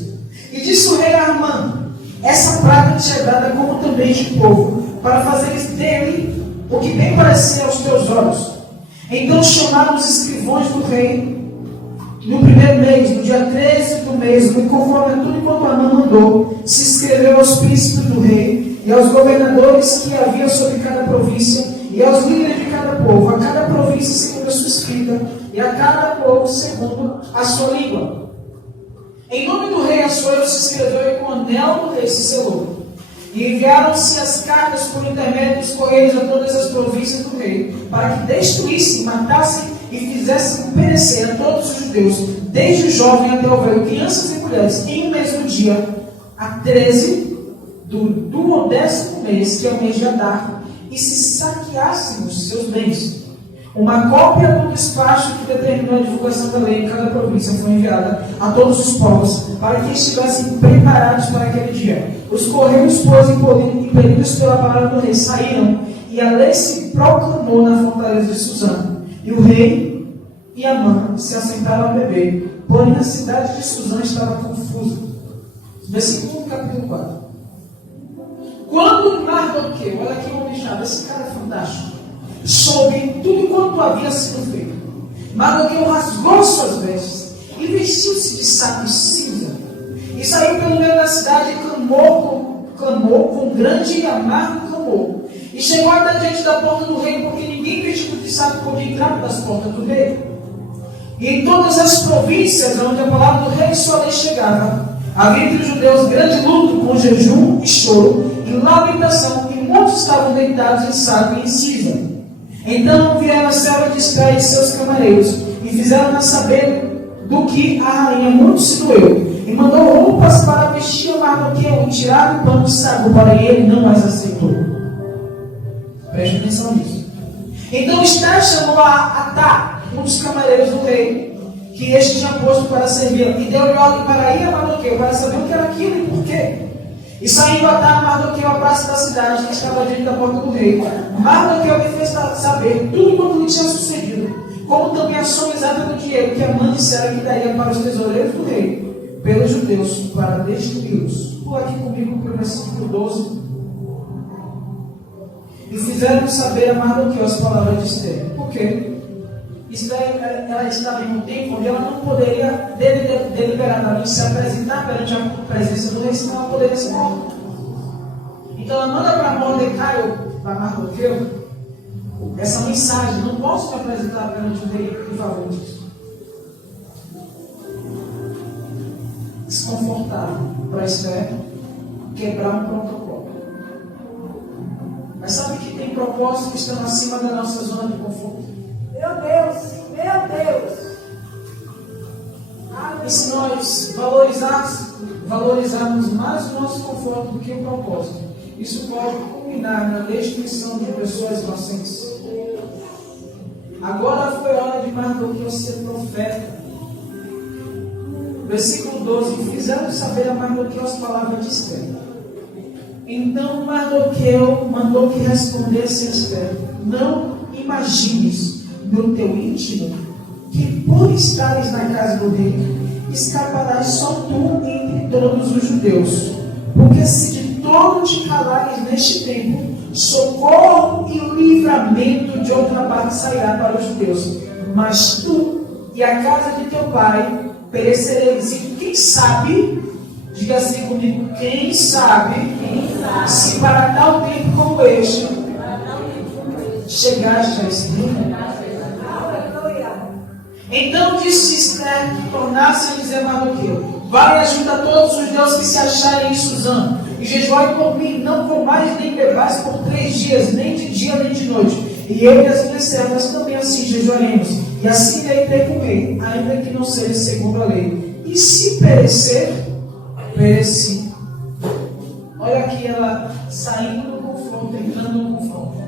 E disse o rei a Amã: essa prata te é dada como também de povo, para fazeres dele o que bem parecia aos teus olhos. Então chamaram os escrivões do rei no primeiro mês, no dia 13 do mês, e conforme a tudo quanto Amã mandou, se escreveu aos príncipes do rei e aos governadores que havia sobre cada província, e aos líderes de cada povo, a cada província segundo a sua escrita, e a cada povo segundo a sua língua. Em nome do rei Assuero se escreveu, e com o anel do rei se selou. E enviaram-se as cartas por intermédio dos correios a todas as províncias do rei, para que destruíssem, matassem e fizessem perecer a todos os judeus, desde o jovem até o velho, crianças e mulheres, em um mesmo dia, a 13 do 10º mês, que é o mês de Adar, e se saqueassem os seus bens. Uma cópia do despacho que determinou a divulgação da lei em cada província foi enviada a todos os povos, para que estivessem preparados para aquele dia. Os correios, pois, impelidos pela palavra do rei, saíram, e a lei se proclamou na fortaleza de Suzã. E o rei e Amã se assentaram a beber, porém a cidade de Suzã estava confusa. Versículo 1, capítulo 4. Quando Mardoqueu, olha que homem chave, esse cara é fantástico, soube tudo quanto havia sido feito, Mardoqueu rasgou suas vestes e vestiu-se de saco e cinza, e saiu pelo meio da cidade e clamou com grande e amargo clamor, e chegou até diante da porta do rei, porque ninguém vestido de saco podia entrar das portas do rei. E em todas as províncias onde a palavra do rei e sua lei chegava, havia entre os judeus grande luto, com jejum e choro e lamentação, e muitos estavam deitados em saco e em cinza. Então vieram a selva de Israel e seus camareiros, e fizeram-na saber do que a rainha muito se doeu, e mandou roupas para vestir a Mardoqueu, e tirar o pão de saco para ele, não as aceitou. Preste atenção nisso. Então Esther chamou a Atá, um dos camareiros do rei, que este tinha posto para servir, e deu-lhe ordem para ir a Mardoqueu, para saber o que era aquilo e por quê. E saindo Atá, Mardoqueu à praça da cidade, que estava diante da porta do rei, Mardoqueu lhe fez saber tudo quanto lhe tinha sucedido, como também a soma exata do dinheiro que Amã dissera que daria para os tesoureiros do rei, pelos judeus, para destruí-los. Pula aqui comigo para o versículo 12. E fizeram saber a Mardoqueu as palavras de Esther. Por quê? Esther, ela estava em um tempo onde ela não poderia deliberadamente se apresentar perante a presença do rei, senão ela poderia ser morta. Então ela manda para Mordecai, ou para Mardoqueu, essa mensagem: não posso me apresentar perante o rei, por favor disso. Desconfortável para Esther quebrar um protocolo. Mas sabe que tem propósitos que estão acima da nossa zona de conforto? Meu Deus, meu Deus. E se nós valorizarmos valorizarmos mais o nosso conforto do que o propósito, isso pode culminar na destruição de pessoas inocentes. Agora foi hora de Mardoqueu ser profeta. Versículo 12. Fizeram saber a Mardoqueu as palavras de Esther. Então Mardoqueu mandou que respondesse a Esther: não imagines no teu íntimo que por estares na casa do rei, escaparás só tu entre todos os judeus. Porque se de todo te calares neste tempo, socorro e livramento de outra parte sairá para os judeus. Mas tu e a casa de teu pai perecereis. E quem sabe, diga assim comigo, quem sabe, se para tal tempo como este chegaste a esse tempo. Então disse Esther que tornasse a dizer Mardoqueu: vai e ajuda todos os judeus que se acharem em Suzã, e jejuai por mim, não comais nem bebais por 3 dias, nem de dia nem de noite. E eu e as minhas servas também assim jejuaremos, e assim deitei comer, ainda que não seja segundo a lei. E se perecer, pereci. Olha aqui ela saindo do confronto, entrando no confronto.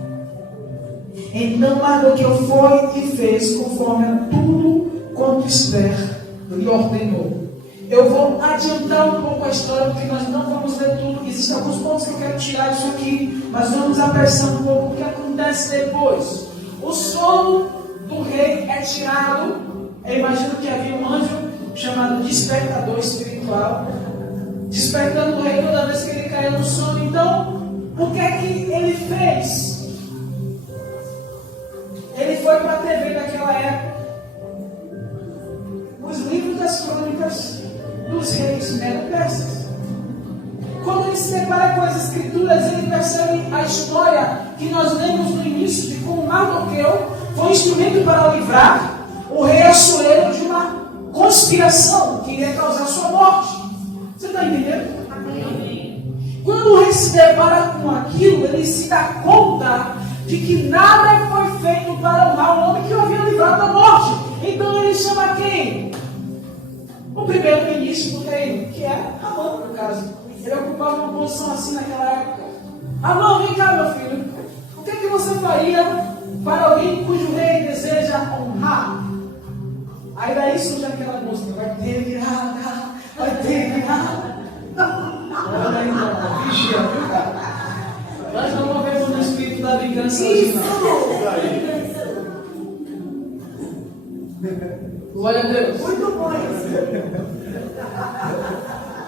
Então Mardoqueu foi e fez conforme a tudo quanto Esther lhe ordenou. Eu vou adiantar um pouco a história, porque nós não vamos ler tudo. Existem alguns pontos que eu quero tirar disso aqui, mas vamos apressando um pouco o que acontece depois. O sono do rei é tirado. Eu imagino que havia um anjo chamado despertador espiritual, despertando o rei toda vez que ele caía no sono. Então, o que é que ele fez? Ele foi para a TV daquela época, os livros das crônicas dos reis medo-persas. Quando ele se depara com as escrituras, ele percebe a história que nós lemos no início de como Mardoqueu foi um instrumento para livrar o rei Assuero de uma conspiração que iria causar sua morte. Você está entendendo? Amém. Quando o rei se depara com aquilo, ele se dá conta de que nada foi feito para honrar o homem que o havia livrado da morte. Então ele chama quem? O primeiro-ministro do reino, que é Amã, no caso. Ele ocupava uma posição assim naquela época. Amã, vem cá, meu filho. O que é que você faria para alguém cujo rei deseja honrar? Aí daí surge aquela música: vai ter virada, vai ter virada. Olha aí, então, vigia, viu, cara? Nós não movemos no espírito da vingança hoje, não. Glória a Deus. Muito bom isso.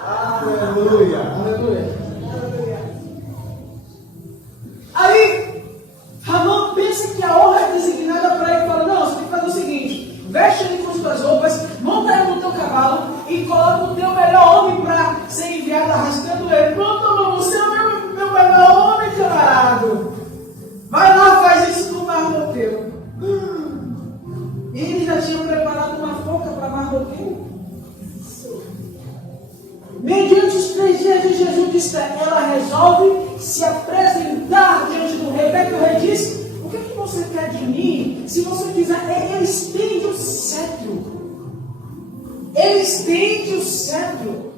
Aleluia. Aleluia. Aí, Ramã pensa que a honra é designada para ele e fala: não, você tem que fazer o seguinte: veste ele com as tuas roupas, monta ele no teu cavalo e coloca o teu melhor homem para ser enviado arrastando ele. Pronto, irmão, você é o meu melhor homem, camarada. Vai lá, faz isso com Mardoqueu. E ele já tinha preparado uma forca para Mardoqueu. Mediante os 3 dias de jejum de Esther, ela resolve se apresentar diante do rei. O que é que o rei disse? O que é que você quer de mim? Se você quiser, ele estende o cetro. Ele estende o cetro.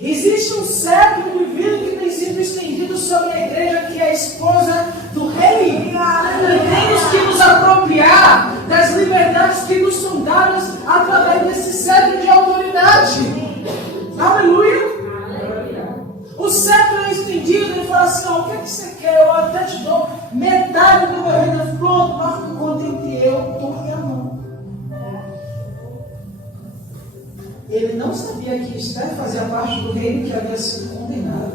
Existe um cetro divino que tem sido estendido sobre a igreja, que é a esposa do rei. E temos que nos apropriar das liberdades que nos são dadas através desse cetro de autoridade. Aleluia. O cetro é estendido. Ele fala assim: ó, o que é que você quer? Eu até te dou metade do meu reino. Pronto, marca o conta entre eu, tu e a mão. Ele não sabia que Esther fazia parte do reino que havia sido condenado.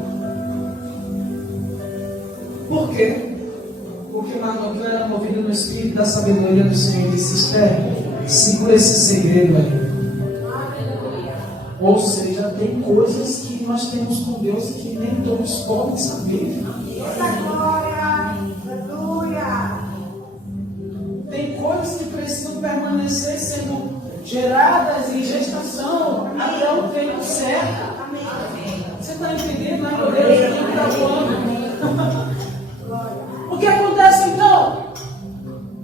Por quê? Porque Mardoqueu era movido no espírito da sabedoria do Senhor. E disse: Esther, segura esse segredo aí. Ou seja, tem coisas que nós temos com Deus que nem todos podem saber. Tem coisas que precisam permanecer sendo geradas em gestação até o tempo certo. Você está entendendo? Não é meu Deus, o tempo está voando. O que acontece então?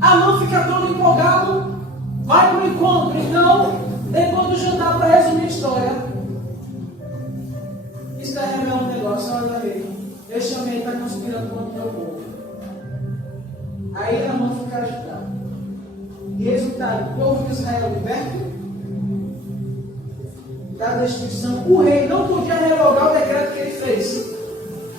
Amã fica todo empolgado, vai para o encontro. Então, depois do jantar, para resumir a história, Esther revela um negócio, olha aí. Este homem está conspirando contra o meu povo. Aí Amã fica agitado. E resultado, o povo de Israel liberto da destruição. O rei não podia revogar o decreto que ele fez.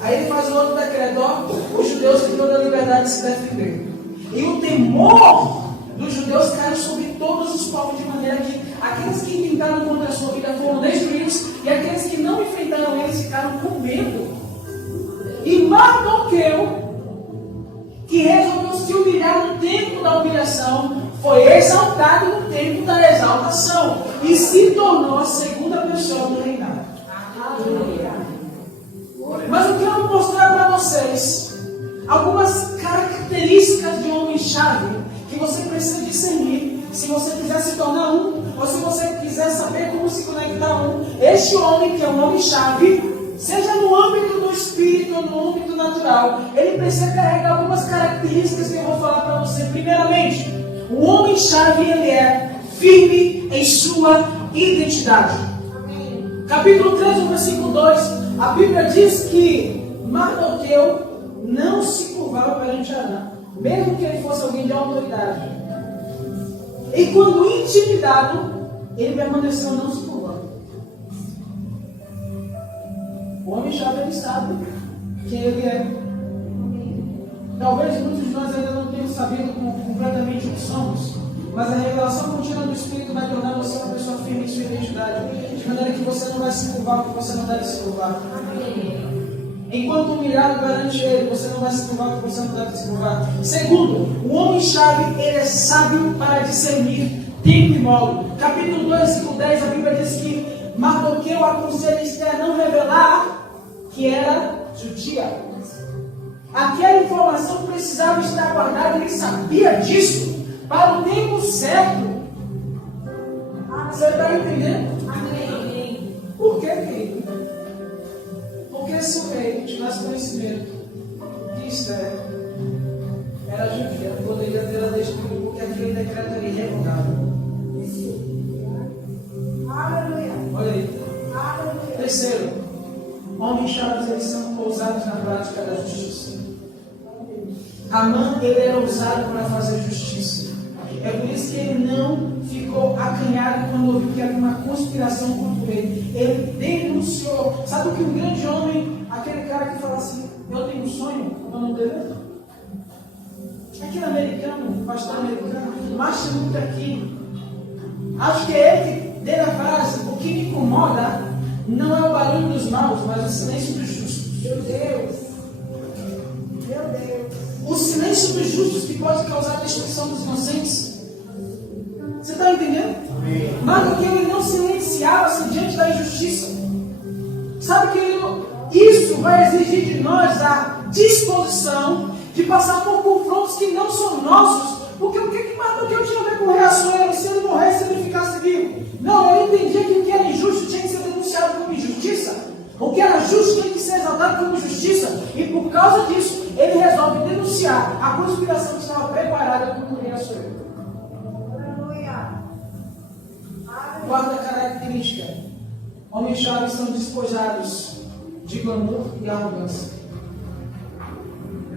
Aí ele faz um outro decreto, ó, os judeus têm toda a liberdade de se defender. E o temor dos judeus caiu sobre todos os povos, de maneira que aqueles que tentaram contra a sua vida foram destruídos, e aqueles que não enfrentaram eles ficaram com medo. E Mardoqueu, que resolveu se humilhar no tempo da humilhação, foi exaltado no tempo da exaltação, e se tornou a segunda pessoa do reinado. Mas eu quero mostrar para vocês algumas características de um homem-chave que você precisa discernir se você quiser se tornar um, ou se você quiser saber como se conectar a um. Este homem, que é um homem-chave, seja no âmbito do espírito ou no âmbito natural, ele precisa carregar algumas características que eu vou falar para você. Primeiramente, o homem-chave, ele é firme em sua identidade. Capítulo 3, versículo 2, a Bíblia diz que Mardoqueu não se curvava perante Arã, mesmo que ele fosse alguém de autoridade. E quando intimidado, ele permaneceu não se curvando. O homem-chave, ele sabe quem ele é. Talvez muitos de nós ainda não tenham sabido completamente o que somos, mas a revelação contínua do Espírito vai tornar você uma pessoa firme em sua identidade, de maneira que você não vai se curvar porque você não deve se curvar. Enquanto humilhado perante ele, você não vai se curvar porque você não deve se curvar. Segundo, o homem-chave, ele é sábio para discernir tempo e modo. Capítulo 2, versículo 10, a Bíblia diz que Mardoqueu aconselha Esther a não revelar que era judia. Aquela informação precisava estar guardada, ele sabia disso, para o tempo certo. Você está entendendo? Amém. Por quê, querido? Porque se o rei tivesse conhecimento que Esther era judia, poderia tê-la destruído, porque aquele decreto era irrevogável. Aleluia. Olha aí. Aleluia. Terceiro, homens-chaves, eles são ousados na prática da justiça. Amã, ele era ousado para fazer justiça. É por isso que ele não ficou acanhado quando ouviu que havia uma conspiração contra ele. Ele denunciou. Sabe o que um grande homem, aquele cara que fala assim, eu tenho um sonho, eu não devo? Aquele americano, pastor americano, Martin Luther King. Acho que é ele que deu a frase, o que me incomoda não é o barulho dos maus, mas o silêncio dos justos. Meu Deus. Meu Deus. O silêncio dos justos que pode causar a destruição dos inocentes. Você está entendendo? Mas porque ele não silenciava-se diante da injustiça. Sabe que isso vai exigir de nós a disposição de passar por confrontos que não são nossos. Porque o que Mardoqueu tinha a ver com reações? Se ele morresse, se ele ficasse vivo. Não, ele entendia que o que era injusto tinha que ser denunciado como injustiça. O que era justo tinha que ser exaltado como justiça. E por causa disso, ele resolve denunciar a conspiração que estava preparada contra o rei Assuero. Aleluia. Quarta característica: homens-chave são despojados de glamour e arrogância.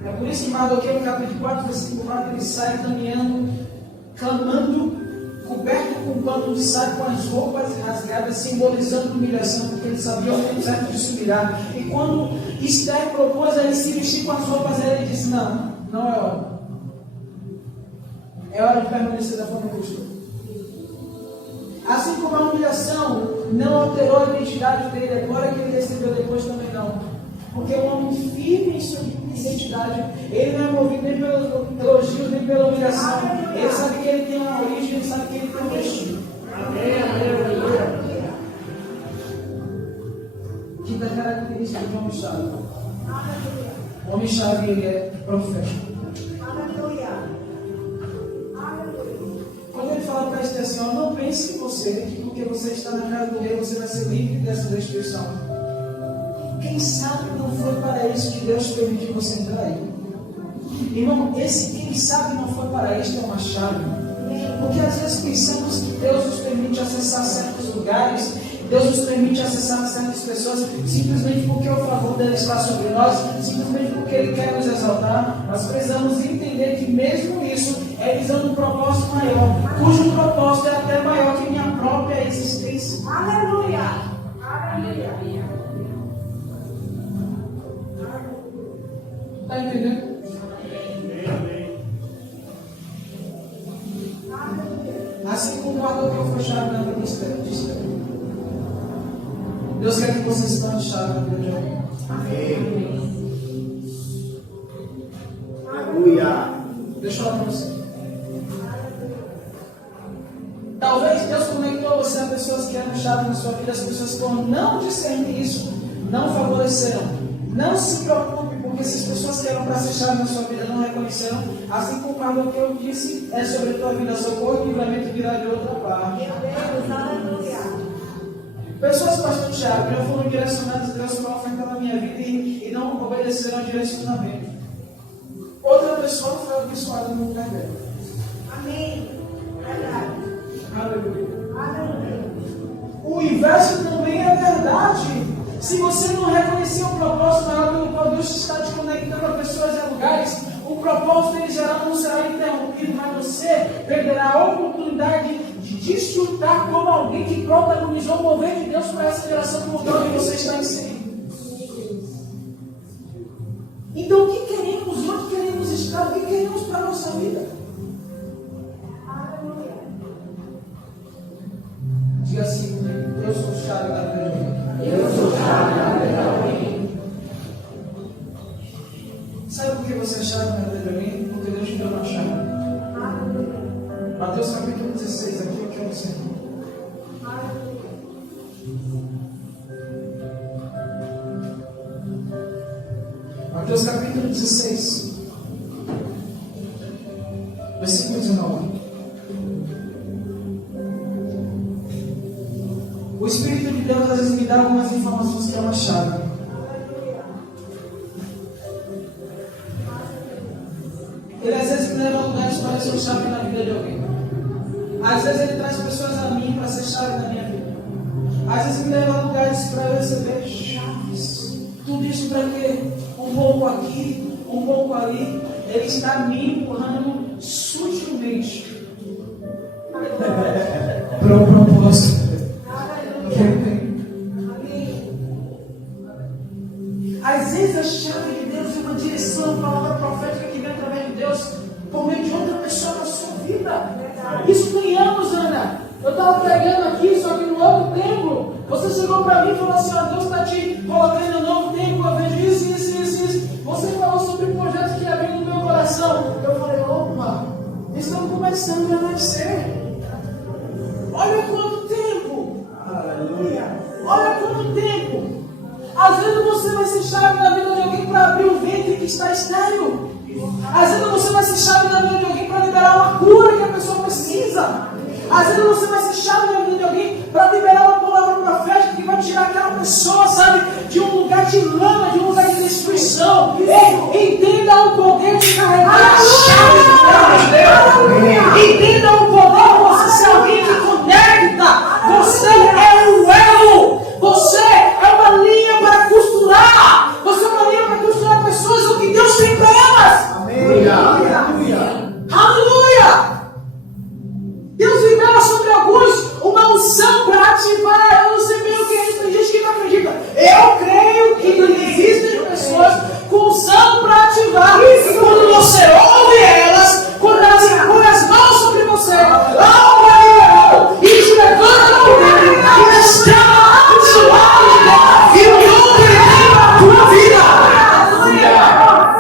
É por isso que Mardoqueu, no capítulo 4, versículo 4, ele sai caminhando, clamando, coberto com um pano de saco, com as roupas rasgadas, simbolizando humilhação, porque ele sabia o tempo certo de se humilhar. E quando Esther propôs a ele se vestir com as roupas, ele disse: não, não é hora. É hora de permanecer da forma que eu estou. Assim como a humilhação não alterou a identidade dele, agora que ele recebeu depois também não. Porque um homem firme em sua identidade, ele não é movido nem pelos elogios, nem pela humilhação. Ele sabe que ele tem uma origem, ele sabe que ele tem um destino. Quinta característica de um homem-chave. O homem-chave, ele é profético. Quando ele fala para Esther assim, não pense em você, que porque você está na casa do rei, você vai ser livre dessa destruição. Quem sabe não foi para isso que Deus permitiu você entrar aí. Irmão, esse quem sabe não foi para isso é uma chave. Porque às vezes pensamos que Deus nos permite acessar certos lugares Deus nos permite acessar certas pessoas simplesmente porque o favor dele está sobre nós, simplesmente porque Ele quer nos exaltar. Nós precisamos entender que mesmo isso é visando um propósito maior, cujo propósito é até maior que minha própria existência. Aleluia. Aleluia. Está entendendo? Assim como o guardou que eu fui chave na vida de Esther. Deus quer que você se torne chave na vida de alguém. Amém. Aleluia. Deixa eu falar para você. Talvez Deus conectou você a pessoas que eram chave na sua vida, as pessoas que não discernem isso, não favorecerão. Não se preocupe, porque se as pessoas que eram para ser chave na sua vida não reconheceram, assim como o que eu disse é sobre a tua vida, socorro e livramento virá de outra parte. Meu Deus, aleluia. Pessoas, pastor Tiago, já foram direcionadas a Deus para ofertar na minha vida e não obedeceram ao direcionamento. Outra pessoa foi abençoada no lugar dela. Amém. Verdade. Aleluia. Aleluia. O inverso também é verdade. Se você não reconhecer o propósito maior pelo qual Deus está te conectando a pessoas e a lugares, o propósito dele geral não será interrompido, mas você perderá a oportunidade de desfrutar como alguém que protagonizou o mover de Deus para essa geração no lugar onde você está inserido. Então, o que queremos e onde queremos estar? O que queremos para a nossa vida? Aleluia. Diga assim, eu sou chave da vida de alguém. Eu sou chave da vida de alguém. Sabe por que você é chave na vida de alguém? Porque Deus te deu uma chave. Aleluia. Mateus capítulo 16, aqui eu quero ser. Aleluia. Mateus capítulo 16, versículo 19. O Espírito de Deus às vezes me dá algumas informações que é uma chave. Ele às vezes me leva a lugares para ser chave na vida de alguém. Às vezes ele traz pessoas a mim para ser chave na minha vida. Às vezes me leva a lugares para eu receber chaves. Tudo isso para quê? Um pouco aqui, um pouco ali. Ele está me empurrando sutilmente para um propósito. Às vezes a chave de Deus é uma direção, palavra profética que vem através de Deus por meio de outra pessoa na sua vida. Isso tem anos, Ana. Eu estava pregando aqui, só que no outro templo. Você chegou para mim e falou assim: Deus está te colocando no novo templo, eu vejo isso. Você falou sobre projetos que abriu no meu coração. Eu falei: opa, estamos começando a nascer. Olha quanto tempo! Aleluia. Olha quanto tempo! Às vezes você vai ser chave na vida de alguém para abrir o ventre que está estéril. Às vezes você vai ser chave na vida de alguém para liberar uma cura que a pessoa precisa. Às vezes você vai ser chave na vida de alguém para liberar uma palavra profética que vai tirar aquela pessoa, sabe, de um lugar de lama, de um lugar de destruição. Ei, entenda o poder de carregar a chave de Deus. Entenda o poder de você ser alguém que conecta. Você é um elo. Você é uma linha para costurar. Você é uma linha para costurar pessoas o que Deus tem para elas. Amém. Aleluia. Aleluia! Deus libera sobre alguns uma unção para ativar. Eu não sei bem o que é isso. Tem gente que não acredita. Eu creio que existem pessoas com unção para ativar. E quando você ouve elas, quando elas impõem as mãos sobre você, e te levanta da poder e te chama a suave de Deus. E o mundo leva a tua vida.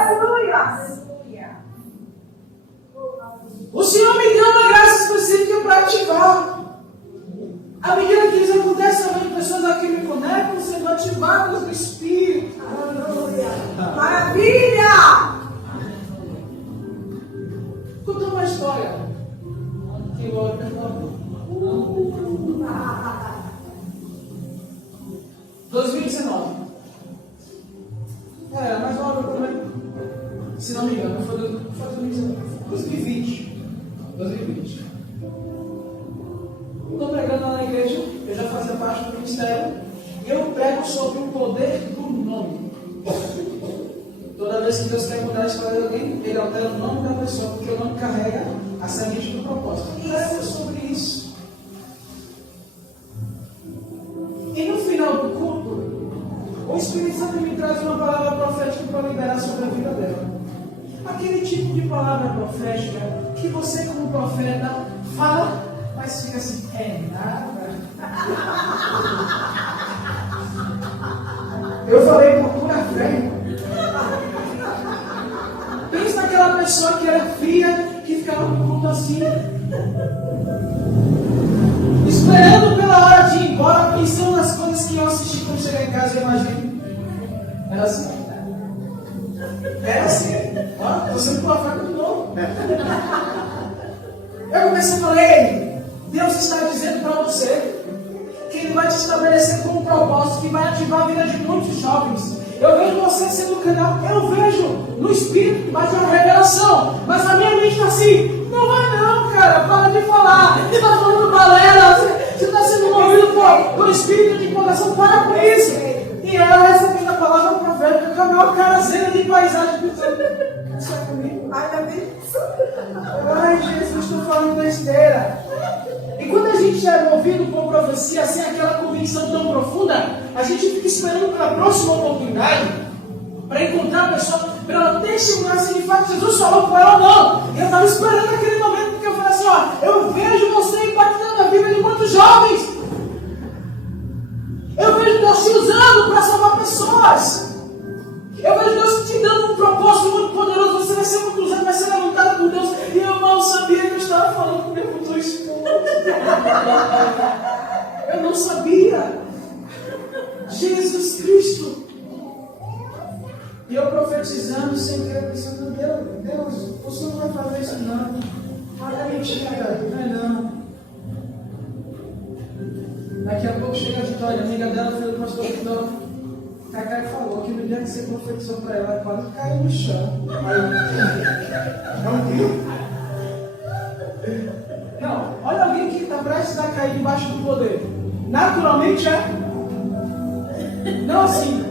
Aleluia. O Senhor me deu uma graça específica para ativar. À medida que isso acontece, eu vejo pessoas aqui me conectam, sendo ativadas do Espírito. Aleluia. Maravilha. Conta uma história. Que o outro falou. 2019. Mas uma hora também. Se não me engano, foi 2019. 2020. Estou pregando lá na igreja. Eu já fazia parte do ministério sobre o poder do nome. Toda vez que Deus quer mudar a história de alguém, Ele altera o nome da pessoa, porque o nome carrega a semente do propósito. E é sobre isso. E no final do culto, o Espírito Santo me traz uma palavra profética para liberar sobre a vida dela. Aquele tipo de palavra profética que você, como profeta, fala, mas fica assim, é nada. Eu falei por pura fé. Pensa naquela pessoa que era fria, que ficava no culto assim, esperando pela hora de ir embora, pensando nas coisas que eu assisti quando chegar em casa, eu imagino. Era assim. Era assim. Ó, estou sendo profeta de novo. Eu comecei a falar, ei, Deus está dizendo para você que Ele vai te estabelecer com um propósito que vai ativar a vida de muitos jovens. Eu vejo você sendo canal, eu vejo no espírito, vai ter uma revelação, mas a minha mente está assim, não vai não, cara, para de falar, você está falando balela, você está sendo movido por espírito de empolgação, para com isso. E ela recebendo a palavra profética, canal, cara, cena de paisagem, pensando, isso é comigo? Ai, Jesus, estou falando besteira. E quando a gente é movido por profecia, sem aquela convicção tão profunda, a gente fica esperando pela próxima oportunidade para encontrar a pessoa, para ela testemunhar se de fato Jesus falou com ela ou não. E eu estava esperando aquele momento, porque eu falei assim, ó, eu vejo você impactando a vida de muitos jovens. Eu vejo Deus te usando para salvar pessoas. Eu vejo Deus te dando um propósito muito poderoso. Você vai ser muito usado, vai ser levantado por Deus. E eu mal sabia que eu estava falando com o meu futuro esposo. Eu não sabia. Jesus Cristo. E eu profetizando sem querer, pensando, Deus, você não vai fazer isso não. É mentira, não é não. Daqui a pouco chega a Vitória, amiga dela, filha do pastor Vitória. Cacá falou que no dia que você profetizou para ela, quase caiu no chão. Não, olha alguém que está prestes a cair debaixo do poder. Naturalmente é. Não assim.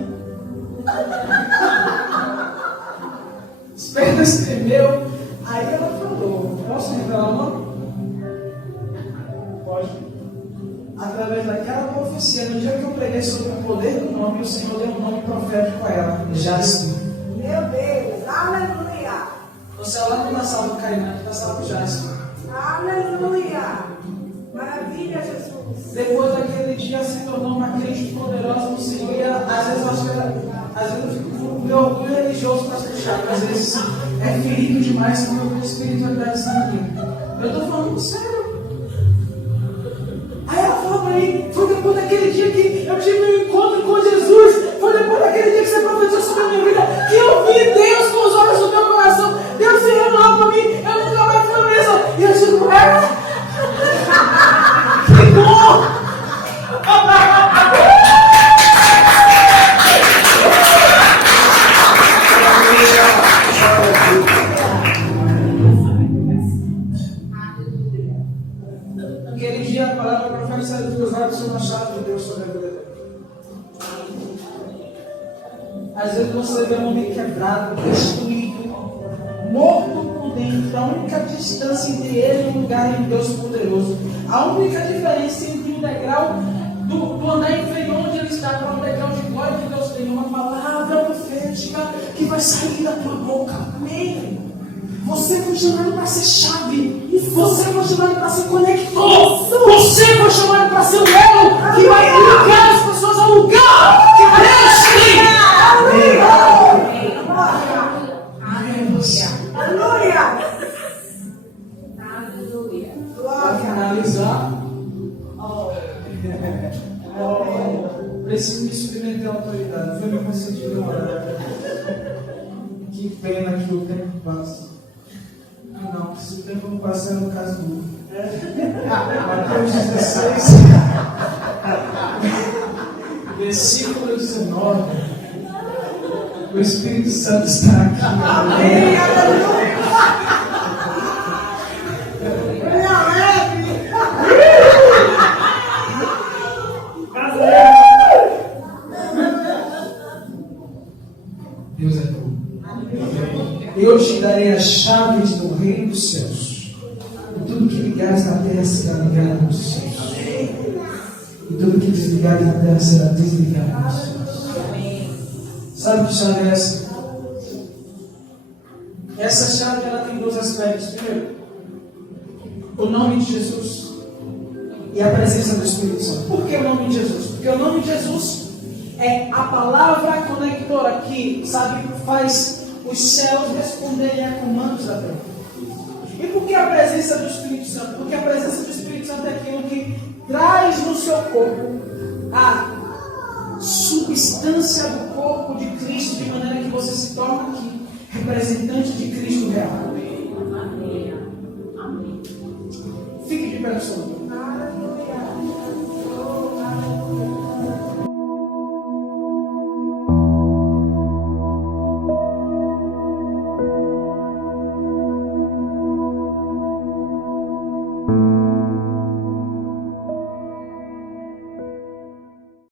As pernas tremeu. Aí ela falou, posso revelar o nome? Pode. Através daquela profecia, no dia que eu preguei sobre o poder do nome, o Senhor deu um nome profético a ela, Jasper. Meu Deus, aleluia. Você lá não está salvo Cainã, está salvo Jasper. Aleluia. Maravilha, Jesus. Depois daquele dia se tornou uma crente poderosa no Senhor. E ela, às vezes eu acho que às vezes eu fico com meu orgulho religioso para ser chato, às vezes é ferido demais com a minha espiritualidade sanguínea. Eu estou falando sério. Aí ela falou para mim, foi depois daquele dia que eu tive um encontro com Jesus, foi depois daquele dia que você profetizou sobre a minha vida, que eu vi Deus com os olhos do meu coração, Deus se revelou para mim, eu nunca mais fui a mesma. E eu digo, que bom! Aquele dia a palavra profética saiu dos meus lábios sobre uma chave de Deus sobre a vida dele. Às vezes você vê um homem quebrado, destruído, morto por dentro. A única distância entre ele e o lugar em Deus poderoso. A única diferença entre o degrau do andar inferior onde ele está para o degrau de glória que Deus tem. Uma palavra profética que vai sair da tua boca. Amém. Você foi chamado para ser chave. Você foi chamado para ser conector. Você foi chamado para ser o elo que vai ligar as pessoas ao lugar que Deus tem. Aleluia. Para finalizar, preciso me submeter à autoridade. Foi meu conselho de orar. Que pena que o tempo passa. Não, se o tempo não passa, é no caso do Mateus 16, versículo 19. O Espírito Santo está aqui. Amém. Aleluia. Deus é tudo. Eu te darei as chaves do reino dos céus. E tudo que ligares na terra será ligado nos céus. E tudo que desligares na terra será desligado nos céus. Sabe que chave é essa? Essa chave ela tem dois aspectos. Primeiro, o nome de Jesus e a presença do Espírito Santo. Por que o nome de Jesus? Porque o nome de Jesus é a palavra conectora que, sabe, faz os céus responderem a comandos da terra. E por que a presença do Espírito Santo? Porque a presença do Espírito Santo é aquilo que traz no seu corpo a substância do corpo de Cristo, de maneira que você se torna aqui representante de Cristo real. Fique de pé no seu lugar.